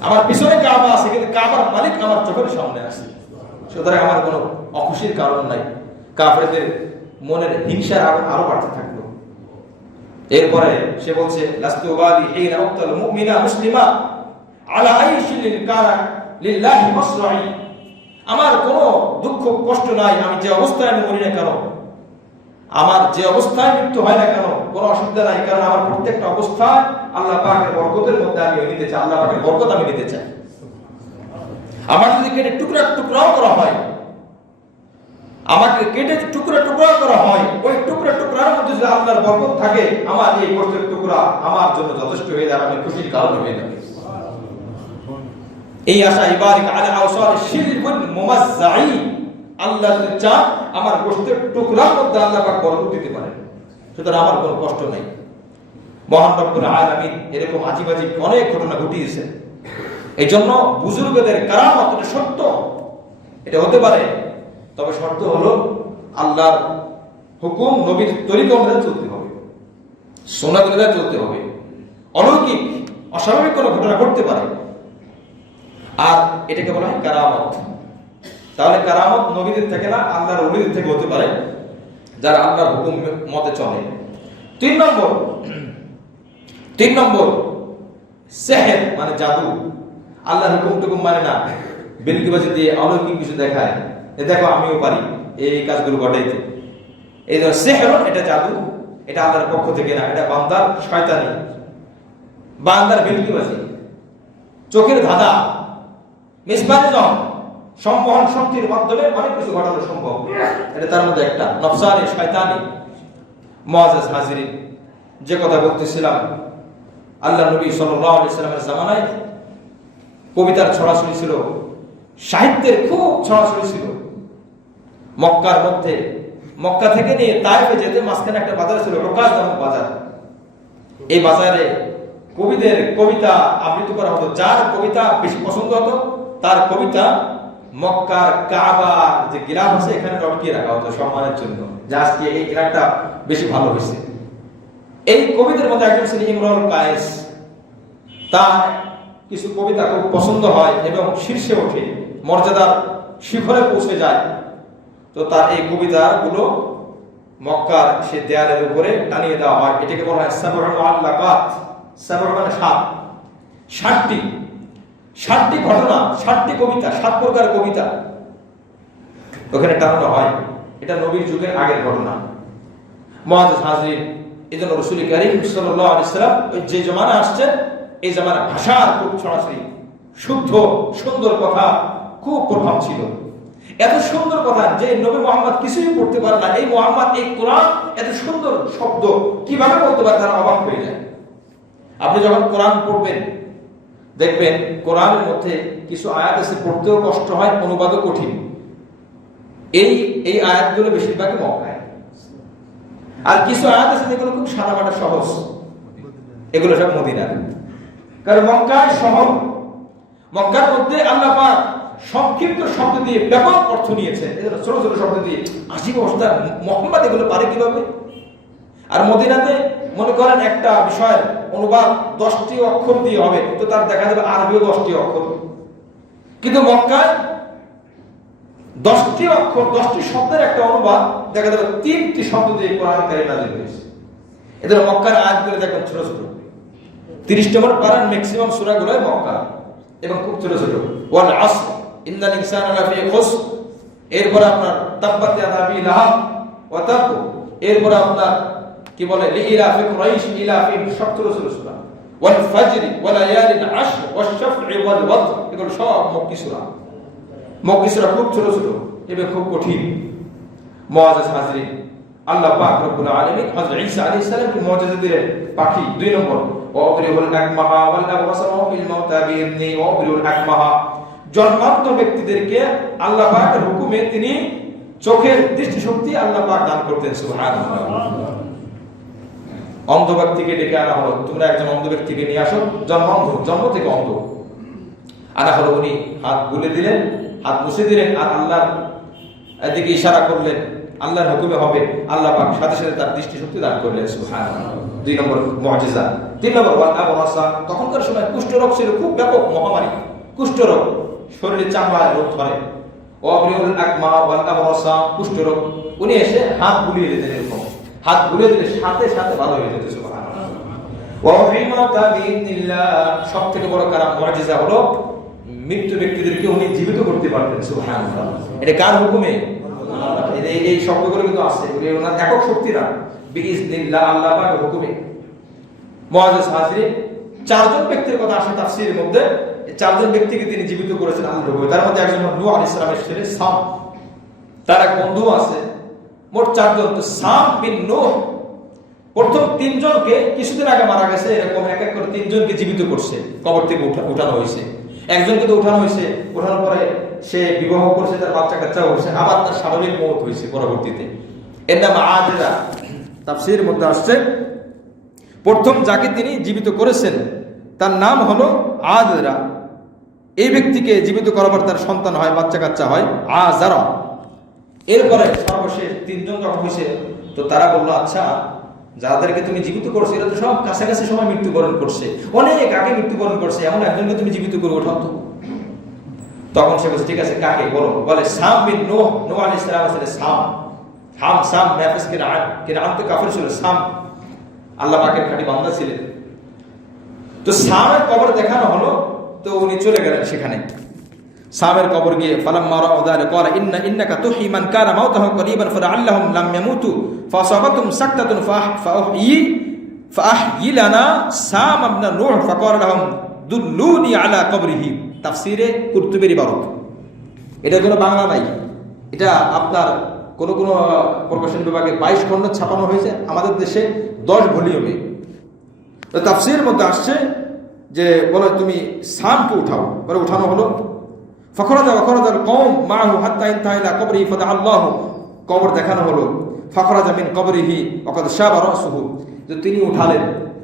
আমার পিছনে কাবা আছে, কিন্তু কাবার মালিক আমার চোখের সামনে আছে। সুতরাং আমার কোনো অখুশির কারণ নাই। কাফেরদের মনের হিংসা আরো বাড়তে থাকলো। এরপরে সে বলছে লাস্তু বালি হিনা উক্তাল মুমিনা মুসলিমা আলা আইশিল কারা লিল্লাহি মাসরাই, আমার কোনো দুঃখ কষ্ট নাই, আমি যে অবস্থায় মরি না কেন, আমার যে অবস্থায় মৃত্যু হয় না কেন, কোনো অসুবিধা নাই, কারণ আমার প্রত্যেকটা অবস্থায় আল্লাহ পাকের বরকতের মধ্যে আমি নিতে চাই, আল্লাহ পাকের বরকত আমি নিতে চাই। আমার যদি কেটে টুকরা টুকরাও করা হয়, আমাকে কেটে টুকরা টুকরা করা হয়, ওই টুকরা টুকরার মধ্যে যদি আল্লাহর বরকত থাকে, আমার এই গোশতের টুকরা আমার জন্য যথেষ্ট হয়ে যাবে, আমি খুশির কারণ হয়ে যাবে। এই আশা ইবারিক আলা আওসাল শিরবুন মুমাজ্জাই, আল্লাহ যদি চান আমার গোশতের টুকরার মধ্যে আল্লাহ পাক বরকত দিতে পারেন, সুতরাং আমার কোনো কষ্ট নাই। মহান রব্বুল আলামিন এরকম আজিব আজিব অনেক ঘটনা ঘটিয়েছেন। এই জন্য বুজুর্গদের কারামত এটা সত্য, এটা হতে পারে, তবে শর্ত হলো আল্লাহর হুকুম নবীর তরিকা অনুযায়ী চলতে হবে, সুন্নাত অনুযায়ী চলতে হবে। অলৌকিক অস্বাভাবিক কোনো ঘটনা ঘটতে পারে, আর এটাকে বলা হয় কারামত। তাহলে কারামত নবীদের থেকে না, আল্লাহর ওলিদের থেকে হতে পারে, যারা আল্লাহর হুকুম মতে চলে। 3 নম্বর সেহের মানে জাদু, আল্লাহর হুকুম টুকুম মানে না, বেলকিবাজি দিয়ে অলৌকিক কিছু দেখায়, এ দেখো আমিও পারি এই কাজগুলো ঘটাইতে। এই জন্য সেহের, এটা জাদু, এটা আল্লাহর পক্ষ থেকে না, এটা বান্দার শয়তানি, বান্দার বেলকিবাজি, চোখের ধাঁধা, মিসবানিজম, সম্মোহন শক্তির মাধ্যমে অনেক কিছু ঘটানো সম্ভব। এটা তার মধ্যে একটা নফসানি শয়তানি। মুআজ্জাজ হাজিরিন, যে কথা বলতেছিলাম, আল্লাহ নবী সাল্লাল্লাহু আলাইহি সাল্লামের জামানায় কবিতার ছড়াছড়ি ছিল, সাহিত্যের খুব ছড়াছড়ি ছিল। মক্কার মধ্যে, মক্কা থেকে নিয়ে তায়েফে যেতে মাঝখানে একটা বাজার ছিল, উকাজ নামক বাজার। এই বাজারে কবিদের কবিতা আবৃত্তি করা হতো, যার কবিতা বেশি পছন্দ হতো তার কবিতা মক্কার কাবার যে গিরাফ আছে এখানে লটকিয়ে রাখা হতো সম্মানের জন্য, যে আজকে এই গিরাফটা বেশি ভালো হয়েছে। এই কবিদের মধ্যে একজন ছিলেন ইমরুল কায়েস। তার কিছু কবিতা খুব পছন্দ হয় এবং শীর্ষে ওঠে, মর্যাদার শিখরে পৌঁছে যায়। তো তার এই কবিতাগুলো মক্কার সে দেয়ালের উপরে টানিয়ে দেওয়া হয়। এটাকে বলা হয় সাবউল মুআল্লাকাত। সাবউল মানে 60টি ঘটনা, 60টি কবিতা, 7 প্রকার কবিতা ওখানে টানানো হয়। এটা নবীর যুগের আগের ঘটনা। মুআজ্জাজ হাজিরিন, এজন্য রাসূল কারীম সাল্লাল্লাহু আলাইহি সাল্লাম যে জামানা আসছে, এই জামানার ভাষার খুব ছড়াছড়ি, শুদ্ধ সুন্দর কথা খুব প্রভাব ছিল। এত সুন্দর কথা যে নবী মুহাম্মদ কিছুই পড়তে পারে না, এই মুহাম্মদ এই কোরআন এত সুন্দর শব্দ কিভাবে বলতে পারে, তারা অবাক হয়ে যায়। আপনি যখন কোরআন পড়বেন দেখবেন কোরআনের মধ্যে কিছু আয়াত আছে পড়তেও কষ্ট হয়, অনুবাদও কঠিন। এই আয়াতগুলো বেশিরভাগই মক্কায়, আর কিছু আয়াত আছে যেগুলো খুব সাদামাটা সহজ, এগুলো সব মদিনার। কারণ মক্কায় শহর, মক্কার মধ্যে আল্লাহ পাক সংক্ষিপ্ত শব্দ দিয়ে ব্যাপক অর্থ নিয়েছে, এজন্য ছোট ছোট শব্দ দিয়ে আসিব অবস্থা মুহাম্মদ এগুলো পারে কিভাবে। আর মদিনাতে মনে করেন একটা বিষয়ের অনুবাদ 10টি অক্ষর দিয়ে হবে, তো তার দেখা যাবে আরবিও 10টি অক্ষর, কিন্তু মক্কায় 10টি অক্ষর 10টি শব্দের একটা অনুবাদ দেখা যাবে 3টি শব্দ দিয়ে কোরআন কারীম নাযিল হয়েছে। এদের মক্কার আয়াতগুলো দেখুন ছোট ছোট, 30 নম্বর পারার ম্যাক্সিমাম সূরাগুলোই মক্কা এবং খুব ছোট ছোট। ওয়াল আসর ইন্নাল ইনসানা লাফি খুসর, এরপর আপনার তাব্বাত ইয়াদা আবি লাহাব ওয়া তাব, এরপর আপনার কি বলে লিইলাফি কুরাইশ ইলাফিহিম, সব ছোট ছোট সূরা। ওয়াল ফাজরি ওয়া লায়ালিন আশর ওয়াশ শাফঈ ওয়াল ওয়াতর, এগুলো সব মক্কি সূরা। মক্কি সূরা খুব ছোট ছোট এবং খুব কঠিন। মুআজ্জাজ হাজিরিন, আল্লাহ পাক রব্বুল আলামিন হযরত ঈসা আলাইহিস সালামকে মুজিজা দিলেন পাখি। 2 নম্বর ওয়াবরিউল আকমাহা ওয়াল আবরাসা ওয়া ফিল মাউতা বিইذনি ওয়াবরিউল আকমাহা, জন্মান্ত ব্যক্তিদেরকে আল্লাহ পাকের হুকুমে তিনি চোখের দৃষ্টিশক্তি আল্লাহ পাক দান করতেন। সুবহানাল্লাহ। অন্ধ ব্যক্তিকে ডেকে আনা হলো, তোমরা একজন অন্ধ ব্যক্তিকে নিয়ে আসো, জন্ম থেকে অন্ধ। আনা হলো, উনি হাত গুলে দিলেন, হাত মুছে দিলেন, আর আল্লাহর দিকে ইশারা করলেন, আল্লাহর হুকুমে হবে। আল্লাহ পাক সাথে সাথে তার দৃষ্টিশক্তি দান করলেন। সুবহানাল্লাহ। 2 নম্বর মুজিজা। 3 নম্বর ওয়াল আবরাসা, তখনকার সময় কুষ্ঠরোগ ছিল খুব ব্যাপক মহামারী। কুষ্ঠরোগ, শরীরে চামড়ায় রোগ ধরে। ওয়াবরিউল আকমা ওয়াল আবরাসা, কুষ্ঠরোগ। উনি এসে হাত বুলিয়ে দিতেন, এরকম হাত বুলিয়ে দিলে সাথে সাথে ভালো হয়ে যেত। সুবহানাল্লাহ। ওয়া ফিল মাউতা বিইذনিল্লাহ, সবথেকে বড় কারাম মুজিজা হলো মৃত্যু ব্যক্তিদেরকে উনি জীবিত করতে পারতেন। সুবহানাল্লাহ। এটা কার হুকুমে? এই শব্দগুলো কিন্তু আছে, এগুলো ওনার একক শক্তি না, বিইذনিল্লাহ, আল্লাহ পাকের হুকুমে। মুআজ্জিজ হাজিরিন, 4 জন ব্যক্তির কথা আসে তাফসীরের মধ্যে। 4 জন ব্যক্তিকে তিনি জীবিত করেছেন আল্লাহর হুকুমে। তার মধ্যে একজন নূহ আলাইহিস সালামের ছেলে সাম, তার এক বন্ধু আছে। মোট 4 জন। তো সাম বিন নূহ প্রথম 3 জনকে কিছুদিন আগে মারা গেছে, এরকম এক এক করে 3 জনকে জীবিত করছে, কবর থেকে উঠানো হয়েছে। একজনকে তো উঠানো হয়েছে, উঠানোর পরে সে বিবাহ করছে, তার বাচ্চা কাচ্চা হয়েছে, আবার তার স্বাভাবিক মওত হয়েছে পরবর্তীতে। এর নাম আযরা। তাফসীরের মধ্যে আসছে প্রথম যাকে তিনি জীবিত করেছেন তার নাম হলো আযরা। এই ব্যক্তিকে জীবিত করার পর তার সন্তান হয়, বাচ্চা কাচ্চা হয়, আযারা। এরপরে সর্বশেষ 3 জন যখন হয়েছে, তো তারা বললো, আচ্ছা যাদেরকে তুমি জীবিত করছো এরা তো সব কাছাকাছি সময় মৃত্যুবরণ করছে, অনেক আগে মৃত্যুবরণ করছে, এমন একজনকে তুমি জীবিত করে ওঠাও তো। তখন সে বলছে, ঠিক আছে, কাকে বলো? বলে সাম বিন নূহ। নূহ আলাইহিস সালামের ছেলে সাম। সাম নাফিস কিরআন তো কাফির ছিল, সাম আল্লাহ পাকের খাঁটি বান্দা ছিলেন। তো সামের কবর দেখানো হলো, তো উনি চলে গেলেন সেখানে। সামের কবর গিয়ে ফালাম্মা রাআউ যালিকা ক্বালা ইন্নাকা তুহয়ি মান কানা মাউতাহু করিবান ফালাআল্লাহুম লাম ইয়ামুতু ফাসাবাতুম সাকতাতুন ফাআহয়ি লানা সাম ইবনে নূহ ফাকালা লাহুম দুল্লুনি আলা কবরিহি। তাফসীরে কুরতুবীর ইবারত। এটা কোনো বাংলা নাই, এটা আপনার কোন প্রকাশন বিভাগে 22 খণ্ড ছাপানো হয়েছে, আমাদের দেশে 10 ভলিউমে। তো তাফসীরের মধ্যে আসছে যে বলে তুমি সামকে উঠাও, পরে উঠানো হলো। ফখরাজাল কওম মাহু হাত্তা ইনতাহা ইলা কবরিহি ফাদাআল্লাহু, কবর দেখানো হলো। ফখরাজা মিন কবরিহি ওয়াকাদ শাবা রাসুহু, যে তিনি উঠালেন।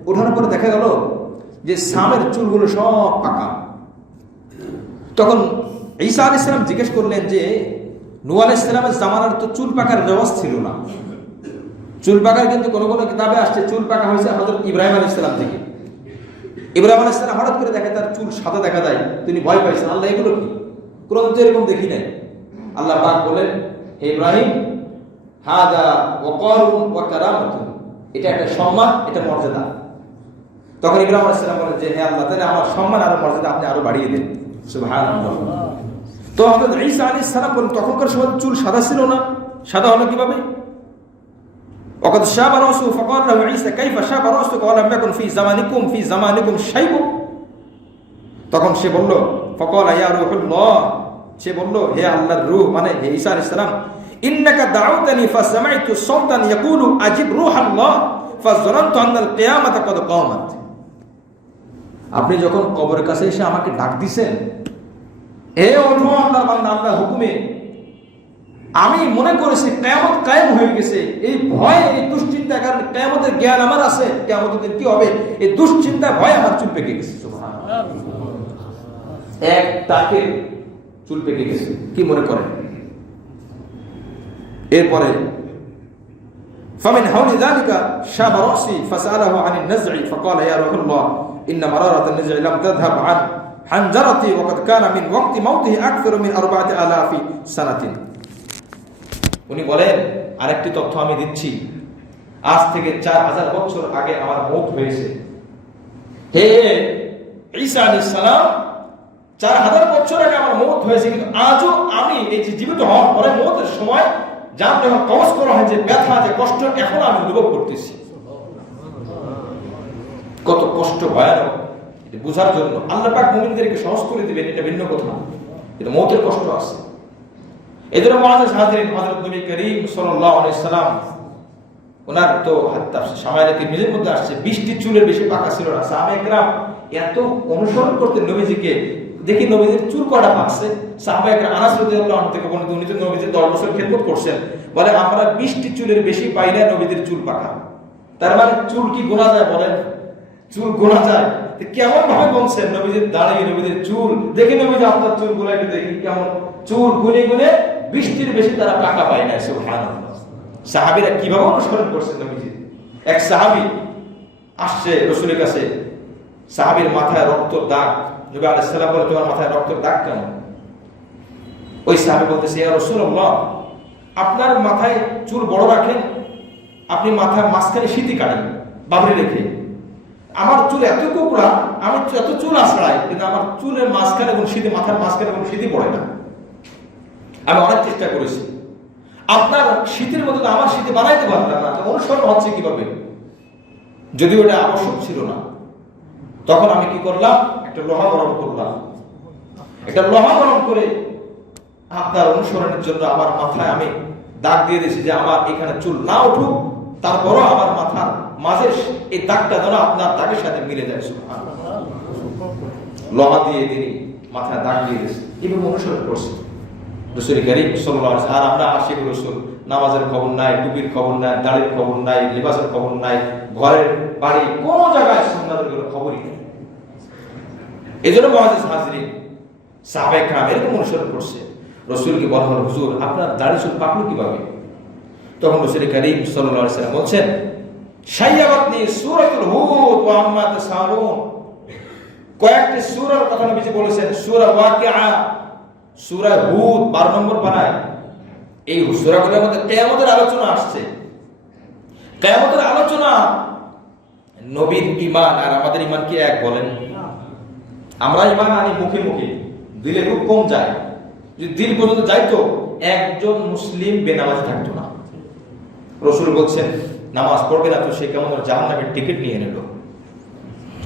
উঠানোর পরে দেখা গেল যে সামের চুলগুলো সব পাকা। তখন ঈসা আলাইহিস সালাম জিজ্ঞেস করলেন যে নূহ আলাইহিস সালামের জামানার তো চুল পাকার রেওয়াজ ছিল না। চুল পাকার কিন্তু কোন কোন কিতাবে আসছে চুল পাকা হয়েছে হযরত ইব্রাহিম আলাইহিস সালাম থেকে। ইব্রাহিম আলাইহিস সালাম হঠাৎ করে দেখে তার চুল সাদা দেখা যায়, তিনি ভয় পাইছেন, আল্লাহ এগুলো কি? কোরআন তো এরকম দেখি নাই। আল্লাহ পাক বলেন, হে ইব্রাহিম, হাদা ওয়াকারুন ওয়া কারামাতুন, এটা একটা সম্মান, এটা মর্যাদা। তখন ইব্রাহিম আলাইহিস সালাম বলেন যে হে আল্লাহ, তাহলে আমার সম্মান আর মর্যাদা আপনি আরো বাড়িয়ে দেন। সুবহানাল্লাহ। তো হযরত ঈসা আলাইহিস সালাম বলেন, তখনকার সময় চুল সাদা ছিল না, সাদা হলো কিভাবে? ওয়াকাদ শাবা রাসুহু ফাকাল লাহু ঈসা কাইফা শাবা রাসুকা ওয়া লাম ইয়াকুন ফি জামানিকুম শাইবুন। তখন সে বলল, ফাকাল ইয়া রূহুল্লাহ, সে বলল হে আল্লাহর রূহ, মানে হে ঈসা আলাইহিস সালাম, ইন্নাকা দাউতানি ফাসামাইতু সাওতান ইয়াকুলু আজিব রূহাল্লাহ ফাযানানতু আন্নাল কিয়ামাতা ক্বাদ কামাত। আপনি যখন কবরের কাছে এসে আমাকে ডাক দিবেন, হে ওঠো আল্লাহর বান্দা, আল্লাহর হুকুমে, আমি মনে করেছি কিয়ামত কায়েম হয়ে গেছে। এই ভয়, এই দুশ্চিন্তার কারণে, কিয়ামতের জ্ঞান আমার আছে, কিয়ামতের দিন কি হবে, এই দুশ্চিন্তা ভয় আমার চুল পেকে গেছে। সুবহানাল্লাহ। এক তাকে চুল পেকে গেছে, কি মনে করেন? এরপরে ফামিন হাওলি যালিকা শাবা রাসি ফাসালাহু আনিন নাজঈ ফাকালা ইয়া রাসূলুল্লাহ ইন্না মারারাতান নাজঈ লাম তাযহাব আন হানজারাতি ওয়া কাদ কানা মিন ওয়াক্তি মাউতিহি আকসারু মিন 4000 সানাতিন। উনি বলেন, আরেকটি তথ্য আমি দিচ্ছি, আজ থেকে 4000 বছর আগে আমার মওত হয়েছে। হে ঈসা আলাইহিস সালাম, 4000 বছর আগে আমার মওত হয়েছে, কিন্তু আজও আমি এই যে জীবিত হওয়ার পরে মওতের সময় যা যখন কবজ করা হয়, যে ব্যথা, যে কষ্ট, এখন আমি অনুভব করতেছি। কত কষ্ট ভয়ানক, এটা বোঝার জন্য আল্লাহ পাক মুমিনদেরকে সহজ করে দিবেন, এটা ভিন্ন কথা, কিন্তু মওতের কষ্ট আছে। এজন্য মুআজ্জিজ হাজিরিন, হযরত নবী করিম সাল্লাল্লাহু আলাইহি সাল্লাম ওনার তো সামাইলে তিরমিজির মধ্যে আসছে 20টি চুলের বেশি পাকা ছিল না। সাহাবায়ে কেরাম এত অনুসরণ করতেন নবীজিকে, দেখি নবীজির চুল কটা পাকছে। সাহাবায়ে কেরাম আনাস রাদিয়াল্লাহু আনহু থেকে বর্ণিত, উনি তো নবীজির 10 বছর খেদমত করছেন, বলে আমরা 20টি চুলের বেশি পাই না নবীজির চুল পাকা। তার মানে চুল কি গোনা যায় বলেন? চুল গোনা যায়? কেমন ভাবে বলছেন নবীজির দাড়ি, নবীজির চুল, দেখি নবীজি আপনার চুল গুলো একটু দেখি কেমন চুল গুনে গুনে 20টির বেশি তারা পাকা পায় না। সুবহানাল্লাহ। সাহাবীরা কিভাবে অনুসরণ করছেন নবীজি। এক সাহাবী আসছে রাসূলের কাছে, সাহাবীর মাথায় রক্তের দাগ। নবী আলাইহিস সালাম বলে, তোমার মাথায় রক্তের দাগ কেন? ওই সাহাবী বলতেছে, ইয়া রাসূলুল্লাহ, আপনার মাথায় চুল বড় রাখেন, আপনি মাথার মাঝখানে সিঁথি কাটেন বাবরি রেখে। আমার চুল এত কোকড়া, আমি এত চুল আছড়াই, কিন্তু আমার চুলের মাঝখানে কোনো সিঁথি, মাথার মাঝখানে কোনো সিঁথি পড়ে না। আমি অনেক চেষ্টা করেছি, আপনার শীতের মতো তো আমার শীতে বানাইতে পারলাম না। অনুসরণ হচ্ছে কিভাবে? যদিও এটা আবশ্যক ছিল না। তখন আমি কি করলাম, একটা লোহা গরম করলাম। একটা লোহা গরম করে আপনার অনুসরণের জন্য আমার মাথায় আমি দাগ দিয়ে দিয়েছি, যে আমার এখানে চুল না উঠুক, তারপরও আমার মাথার মাঝে এই দাগটা যেন আপনার দাগের সাথে মিলে যায়। লোহা দিয়ে তিনি মাথায় দাগ দিয়ে দিয়েছে। এভাবে অনুসরণ করছে রাসূল কারীম সাল্লাল্লাহু আলাইহি ওয়াসাল্লাম। আর আমরা আশিক রাসূল, নামাজের খবর নাই, টুপির খবর নাই, দাড়ির খবর নাই, লিবাসের খবর নাই, ঘরের বাড়ি কোন জায়গায় সুন্নাতের কোনো খবরই নেই। এজন্য মুআজ্জিজ হাজরিন, সাহাবায়ে কেরাম এরকম অনুসরণ করছে। রাসূলকে বলা হলো, হুজুর আপনার দাড়ি চুল পাকলো কিভাবে? তখন রাসূল কারীম সাল্লাল্লাহু আলাইহি ওয়াসাল্লাম বলছেন, শাইয়াবাতনি সূরাতুল হুদ ওয়া আম্মা তাসালুন। কয়েকটি সূরার কথা নবীজি বলেছেন। সূরা ওয়াকিআ, সূরা হুদ 12 নম্বর পারায়। এই সূরাগুলোর মধ্যে কিয়ামতের আলোচনা আসছে। কিয়ামতের আলোচনা, নবীর ঈমান আর আমাদের ঈমান কি এক বলেন? আমরা ঈমান আনি মুখে মুখে, দিলে খুব কম যায়। যদি দিল পর্যন্ত যাইতো, একজন মুসলিম বেনামাজি থাকতো না। রাসূল বলছেন, নামাজ পড়বে না তো সে কেমন জাহান্নামের টিকিট নিয়ে নিল।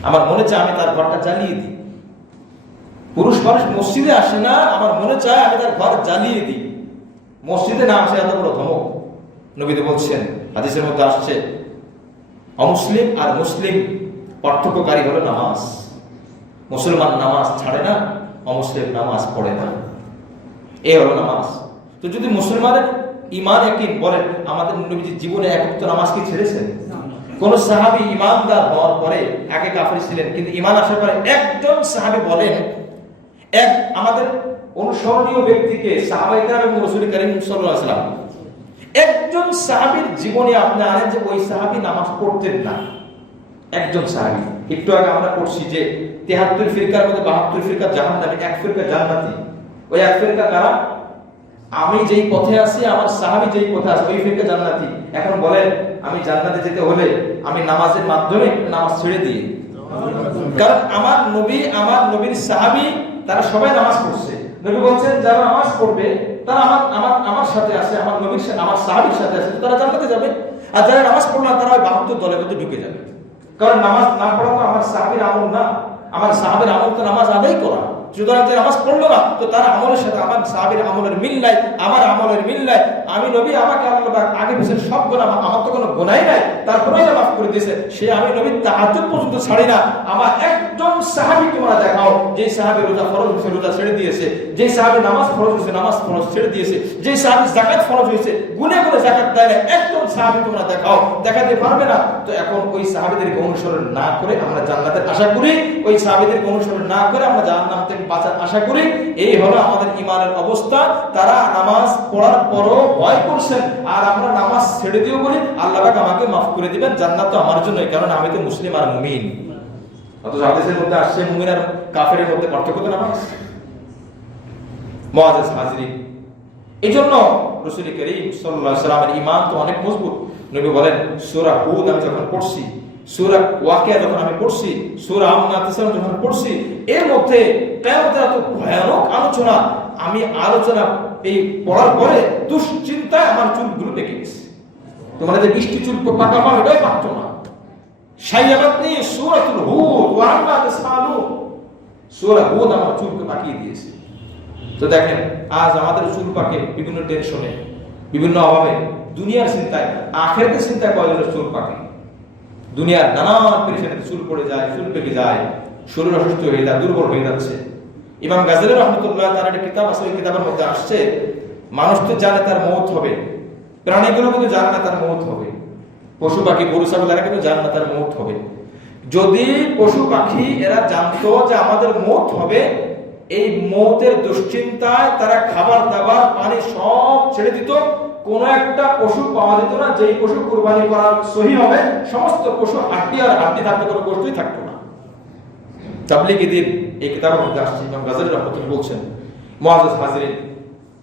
আমার মনে চায় আমি তার ঘরটা জ্বালিয়ে দিই। পুরুষ মানুষ মসজিদে আসে না, আমার মনে চায় আমি তার ঘর জ্বালিয়ে দিই। মসজিদে না আসে এত বড় ধমক। নবী তো বলছেন, হাদিসের মধ্যে আসছে, অমুসলিম আর মুসলিম পার্থক্যকারী হলো নামাজ। মুসলমান নামাজ ছাড়ে না, অমুসলিম নামাজ পড়ে না। এই হলো নামাজ। তো যদি মুসলমানের ঈমান ইয়াকিন বলেন, আমাদের নবীজি জীবনে এক ওয়াক্ত নামাজ কি ছেড়েছেন? কোন সাহাবী ঈমানদার হওয়ার পরে আগে কাফির ছিলেন, কিন্তু ঈমান আসার পরে একজন সাহাবী বলেন, এক আমাদের অনুসরণীয় ব্যক্তিকে, সাহাবায়ে কেরাম এবং রাসূল কারীম সাল্লাল্লাহু আলাইহি ওয়াসাল্লাম, একজন সাহাবীর জীবনে আপনি আনেন যে ওই সাহাবী নামাজ পড়তেন না। একজন সাহাবী। একটু আগে আমরা পড়ছি যে 73 ফিরকার মধ্যে 72 ফিরকা জাহান্নামী, এক ফিরকা জান্নাতি। ওই এক ফিরকা কারা? আমি যেই পথে আছি, আমার সাহাবী যেই পথে আছে, ওই ফিরকা জান্নাতি। এখন বলেন, আমি জান্নাতে যেতে হলে আমি নামাজের মাধ্যমে নামাজ ছেড়ে দিই? কারণ আমার নবী, আমার নবীর সাহাবী তারা সবাই নামাজ পড়ছে। নবী বলছেন, যারা নামাজ পড়বে তারা আমার সাথে আছে, আমার নবীর সাথে, আমার সাহাবীর সাথে আছে, তারা জান্নাতে যাবে। আর যারা নামাজ পড়লো না, তারা ওই 72 দলের মধ্যে ঢুকে যাবে। কারণ নামাজ না পড়া তো আমার সাহাবীর আমল না। আমার সাহাবীর আমল তো নামাজ আদায় করা। সুতরাং যে নামাজ পড়লো না, তো তার আমলের সাথে আমার সাহাবীর আমলের মিল নাই, আমার আমলের মিল নাই। আমি নবী, আমাকে আল্লাহ আগে পিছনে সব গুনাহ, আমার তো কোনো গুনাহই নাই, তারপরেও মাফ করে দিয়েছে। সে আমি নবীর তাহাজ্জুদ পর্যন্ত ছাড়ি না। আমার একজন সাহাবী তোমরা দেখাও, যে সাহাবী রোজা ফরজ হয়েছে রোজা ছেড়ে দিয়েছে, যে সাহাবী নামাজ ফরজ হয়েছে নামাজ ফরজ ছেড়ে দিয়েছে, যে সাহাবী যাকাত ফরজ হয়েছে গুনে গুনে যাকাত দেয় না, একজন সাহাবী তোমরা দেখাও। দেখাতে পারবে না, তো এখন ওই সাহাবীদেরকে অনুসরণ না করে আমরা জান্নাতের আশা করি, ওই সাহাবীদেরকে অনুসরণ না করে আমরা জাহান্নাম থেকে বাঁচার আশা করি। এই হলো আমাদের ঈমানের অবস্থা। তারা নামাজ পড়ার পরও ভয় করছেন, আর আমরা নামাজ ছেড়ে দিও বলি আল্লাহ পাক আমাকে মাফ করে দিবেন, জান্নাত তো আমার জন্যই, কারণ আমি তো মুসলিম আর মুমিন। অথচ হাদিসের মধ্যে আসছে মুমিন আর কাফেরের মধ্যে পার্থক্য তো নামাজ। মুআজ্জিজ হাজরিন, এইজন্য রাসূল কারীম সাল্লাল্লাহু আলাইহি ওয়াসাল্লামের ঈমান তো অনেক মজবুত। নবী বলেন, সূরা হুদ আমি যখন পড়ছি, সূরা ওয়াকিয়া যখন আমি পড়ছি, সূরা আম্মা তাসালুন যখন পড়ছি, এর মধ্যে কিয়ামতের এত ভয়ানক আলোচনা, আমি আলোচনা এই পড়ার পরে দুশ্চিন্তায় আমার চুলগুলো পেকে গেছে। তোমরা যে 20টি চুল পাকা পাবে ওটাই পারতো না। শাইয়াবাতনি সূরাতুল হুদ ওয়া আম্মা তাসালুন, সূরা হুদ আমার চুলকে পাকিয়ে দিয়েছে। তো দেখেন, আজ আমাদের চুল পাকে বিভিন্ন টেনশনে, বিভিন্ন অভাবে। দুনিয়ার চিন্তায়, আখিরাতের চিন্তায় কয়জনের চুল পাকে। দুনিয়ার নানান পেরেশানিতে চুল পড়ে যায়, চুল পেকে যায়, শরীর অসুস্থ হয়ে যায়, দুর্বল হয়ে যাচ্ছে। ইমাম গাজ্জালী রাহমাতুল্লাহ তার একটা কিতাব আছে, ওই কিতাবের মধ্যে আসছে মানুষ তো জানে তার মওত হবে, প্রাণীগুলো কিন্তু জানে না তার মওত হবে, পশু পাখি গরু ছাগল এরা কিন্তু জানে না তার মওত হবে। যদি পশু পাখি এরা জানতো যে আমাদের মওত হবে, এই মওতের দুশ্চিন্তায় তারা খাবার দাবার পানি সব ছেড়ে দিত। কোন একটা পশু পাওয়া যেত না যেই পশু কুরবানি করার সহি হবে, সমস্ত পশু হাড্ডি আর হাড্ডি থাকতে কোনো গোশতই থাকতো না। তাবলীগীদের এই কিতাবের মধ্যে আসছে, ইমাম গাজ্জালী রাহমাতুল্লাহ বলছেন, মুআজ্জাজ হাজিরিন,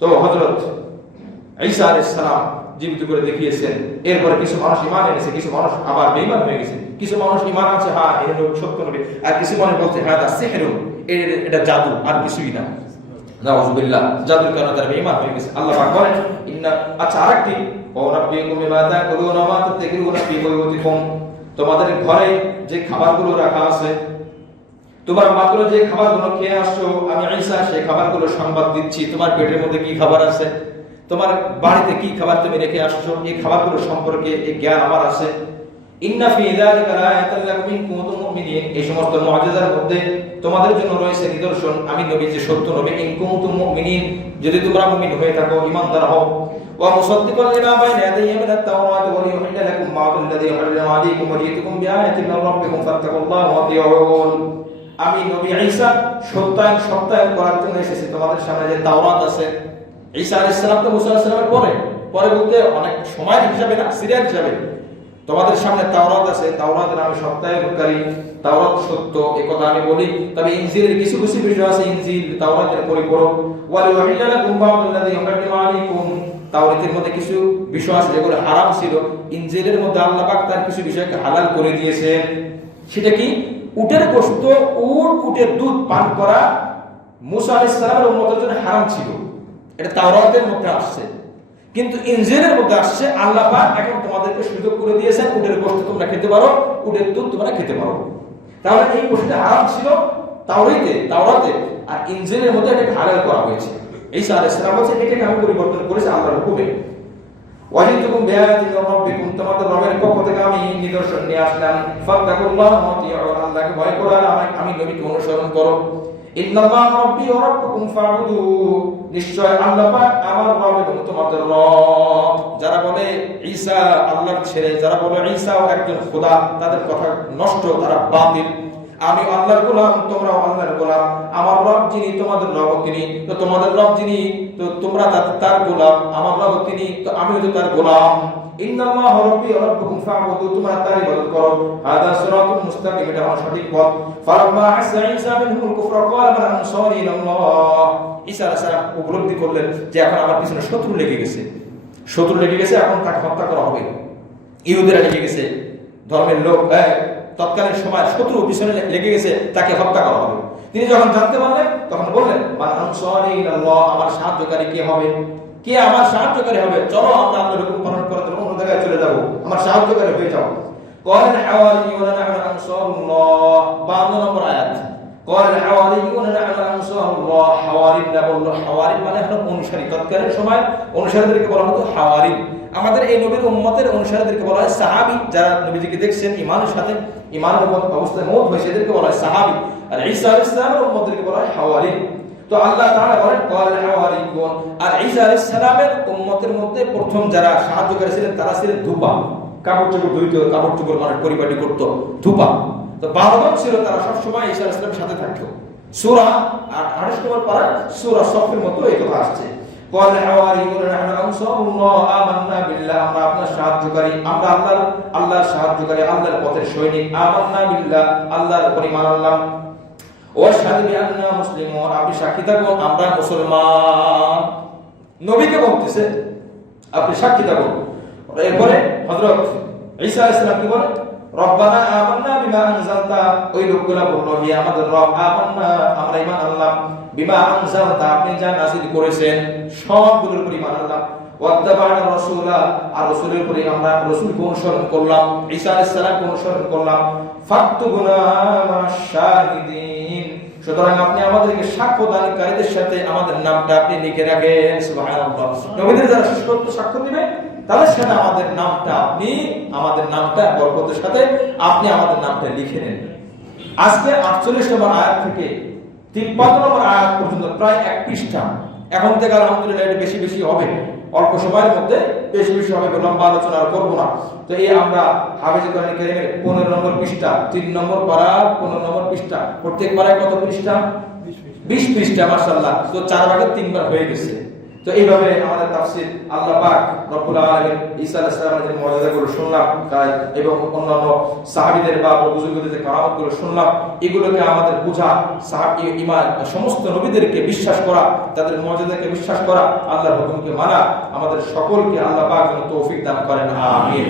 তো হযরত ঈসা আলাইহিস সালাম জীবিত করে দেখিয়েছেন। এরপরে কিছু মানুষ ঈমান এনেছে, কিছু মানুষ আবার বেঈমান হয়ে গেছে। কিছু মানুষ ঈমান আছে, হ্যাঁ এই নবী সত্য নবী, আর কিছু মানুষ বলছে হ্যাঁ এটা সিহরুন, এটা জাদু আর কিছুই না। নাউযুবিল্লাহ, জাদুর কারণে তারা বেঈমান হয়ে গেছে। আল্লাহ পাক বলেন ইন্না, আচ্ছা আরেকটি, ও রাব্বিকুম বিমা তাকুলুনা মা তাতাকিরুনা ফি বুয়ুতিকুম, তোমাদের ঘরে যে খাবারগুলো রাখা আছে, তোমার মাত্র যে খাবারগুলো খেয়ে আসছো, আমি ঈসা সেই খাবারগুলো সংবাদ দিচ্ছি। তোমার পেটের মধ্যে কি খাবার আছে, তোমার বাড়িতে কি খাবার তুমি রেখে আসছো, এই খাবারগুলো সম্পর্কে এই জ্ঞান আমার আছে। ইন্না ফি যালিকা লাআয়াতান লাকুম ইন কুনতুম মুমিনিন, এই সমস্ত মুআজিজার মধ্যে তোমাদের জন্য রয়েছে নিদর্শন, আমি নবী যে সত্য নবী। ইন কুনতুম মুমিনিন, যদি তোমরা মুমিন হয়ে থাকো, ঈমানদার হও। ওয়া মুসাদ্দিকান লিমা বাইনা ইয়াদাইহি মিনাত তাওরাত ওয়া লিউহিল্লা লাকুম বা'দাল্লাযী হারামা আলাইকুম ওয়া জিতুকুম বিআয়াতিন মির রাব্বিকুম ফাত্তাকুল্লাহ ওয়া আতিউন, আমি নবী ঈসা সত্যায়ন করার জন্য এসেছি তোমাদের সামনে। যে তাওরাত আছে, ঈসা আলাইহিস সালাম তো মুসা আলাইহিস সালামের পরে বলতে অনেক সময় হিসাবে না, সিরিয়াল হিসাবে তোমাদের সামনে তাওরাত আছে, তাওরাতের আমি সত্যায়নকারী, তাওরাত সত্য, এই কথা আমি বলি। তবে ইনজিলের কিছু কিছু বিষয় আছে, ইনজিল তাওরাতের পরিপূরক। ওয়া লিউহিল্লা লাকুম বা'দাল্লাযী হারামা আলাইকুম, তাওরাতের মধ্যে কিছু বিষয় আছে যেগুলো হারাম ছিল, ইনজিলের মধ্যে আল্লাহ পাক তার কিছু বিষয়কে হালাল করে দিয়েছেন। সেটা কি? উটের গোশত, উটের দুধ পান করা মুসা আলাইহিস সালামের উম্মতের জন্য হারাম ছিল, এটা তাওরাতের মধ্যে আসছে। কিন্তু ইনজিলের মধ্যে আসছে আল্লাহ পাক এখন তোমাদেরকে সুযোগ করে দিয়েছেন, উটের গোশত তোমরা খেতে পারো, উটের দুধ তোমরা খেতে পারো। তাহলে এই গোশতটা হারাম ছিল তাওরাতে, আর ইনজিলের মধ্যে এটা হালাল করা হয়েছে। ঈসা আলাইহিস সালাম বলেন এটাকে আমি পরিবর্তন করেছি আল্লাহর হুকুমে। ওয়াজিতুকুম বিআয়াতিন মির রাব্বিকুম, তোমাদের রবের পক্ষ থেকে আমি নিদর্শন নিয়ে আসলাম। ফাত্তাকুল্লাহ ওয়া আতিউন, আল্লাহকে ভয় করো আর আমি নবীকে অনুসরণ করো। ইন্নাল্লাহ রাব্বি ওয়া রাব্বুকুম ফা'বুদু, নিশ্চয় আল্লাহ পাক আমার রব এবং তোমাদের রব। যারা বলে ঈসা আল্লাহর ছেলে, যারা বলে ঈসাও একজন খোদা, তাদের কথা নষ্ট, তারা বাতিল। আমি আল্লাহর গোলাম, তোমরাও আল্লাহর গোলাম। আমার রব যিনি, তোমাদের রব তিনি। তো তোমাদের রব যিনি, তো তোমরা তার গোলাম। আমার রব তিনি, তো আমিও তো তার গোলাম। ইন্নাল্লাহ রাব্বি ওয়া রাব্বুকুম ফা'বুদু, তোমরা তার ইবাদত করো। হাদা সিরাতুল মুস্তাকিম, এটা আমার সঠিক পথ। ফালাম্মা আহসা ঈসা মিনহুল কুফরা ক্বালা মান আনসারি ইলাল্লাহ, ঈসা আলাইহিস সালাম উপলব্ধি করলেন যে এখন আমার পিছনে শত্রু লেগে গেছে, এখন তাকে হত্যা করা হবে। ইহুদিরা লেগে গেছে, ধর্মের লোক, তৎকালীন সময় শত্রু পিছনে লেগে গেছে, তাকে হত্যা করা হবে। তিনি যখন জানতে পারলেন তখন বললেন মান আনসারি ইলাল্লাহ, আমার সাহায্যকারী কে হবে, কে আমার সাহায্যকারী হবে? চলো আমরা আল্লাহর হুকুম পালন করার জন্য অন্য জায়গায় চলে যাব, আমার সাহায্যকারী হয়ে যাও। قال الحواريون نحن أنصار الله, 52 নম্বর আয়াত। قال الحواريون نحن أنصار الله, হাওয়ারিনরা বলল, হাওয়ারিন মানে হলো অনুসারী। তৎকালীন সময় অনুসারীদেরকে বলা হতো হাওয়ারিন। আমাদের এই নবীর উম্মতের অনুসারীদেরকে বলা হয় সাহাবী, যারা নবীজিকে দেখছেন ঈমানের সাথে, ঈমানের অবস্থায় মওত হয়েছে, এদেরকে বলা হয় সাহাবী। আর ঈসা আলাইহিস সালামের উম্মতদেরকে বলা হয় হাওয়ারিন। তো আল্লাহ তাআলা বলেন قال الحواريون, আর ঈসা আলাইহিস সালামের উম্মতের মধ্যে প্রথম যারা সাহায্যকারী ছিলেন তারা ছিলেন ধূপা, কাপড় চোপড় ধুইতো, কাপড় চোপড় মানুষ পরিপাটি করতো, ধূপা। তো 12 জন ছিল, তারা সব সময় ঈসা আলাইহিস সালামের সাথে থাকতো। সূরা 28 নম্বর পারা সূরা সফের মতো এই কথা আসছে। قال الحواريون نحن أنصار الله آمنا بالله, আমরা আপনার সাহায্যকারী, আমরা আল্লাহর সাহায্যকারী, আল্লাহর পথের সৈনিক। আমান্না বিল্লাহ, আল্লাহর উপর ঈমান আনলাম। ওয়াশহাদু বিআন্না মুসলিমুন, আপনি সাক্ষী থাকুন আমরা মুসলমান। নবীকে বলতেছে আপনি সাক্ষী থাকুন। এরপরে হযরত ঈসা আলাইহিস সালাম কি বলে? রব্বানা আমান্না বিমা আনজালতা, ওই লোকগুলা বলল হে আমাদের রব, আমান্না, আমরা ঈমান আনলাম, বিমা আনজালতা, আপনি যা নাযিল করেছেন সবগুলোর উপর ঈমান আনলাম। ওয়াত্তাবা'না রাসূলা, আর রাসূলের উপরে আমরা রাসূলকে অনুসরণ করলাম, ঈসা আলাইহিস সালামকে অনুসরণ করলাম। ফাকতুবুনা মা'আশ শাহিদিন, সুতরাং আপনি আমাদেরকে সাক্ষ্যদানকারীদের সাথে আমাদের নামটা আপনি লিখে রাখেন। সুবহানাল্লাহ। নবীদের যারা সত্য সাক্ষ্য দিবে তাদের সাথে আমাদের নামটা বরকতের সাথে আপনি আমাদের নামটা লিখে নেন। আজকে 48 নম্বর আয়াত থেকে 53 নম্বর আয়াত পর্যন্ত প্রায় 1 পৃষ্ঠা। এখন থেকে আলহামদুলিল্লাহ এটা বেশি বেশি হবে, অল্প সময়ের মধ্যে বেশি বেশি হবে, লম্বা আলোচনা আর করবো না। তো এই আমরা হাফেজে কোরআন কারীমের 15 নম্বর পৃষ্ঠা, 3 নম্বর পারা 15 নম্বর পৃষ্ঠা, প্রত্যেক পারায় কত পৃষ্ঠা? 20 পৃষ্ঠা। মাশাআল্লাহ, তো 4 ভাগে 3 বার হয়ে গেছে। তো এইভাবে আমাদের তাফসীর আল্লাহ পাক রব্বুল আলামিন ঈসা আলাইহিস সালামের যে মুআজিজাগুলো শুনলাম এবং অন্যান্য সাহাবীদের বা বুজুর্গদের যে কারামতগুলো শুনলাম, এগুলোকে আমাদের বোঝা, সাহাবী ঈমান সমস্ত নবীদেরকে বিশ্বাস করা, তাদের মুআজিজাকে বিশ্বাস করা, আল্লাহর হুকুমকে মানা, আমাদের সকলকে আল্লাহ পাক যেন তৌফিক দান করেন। আমিন।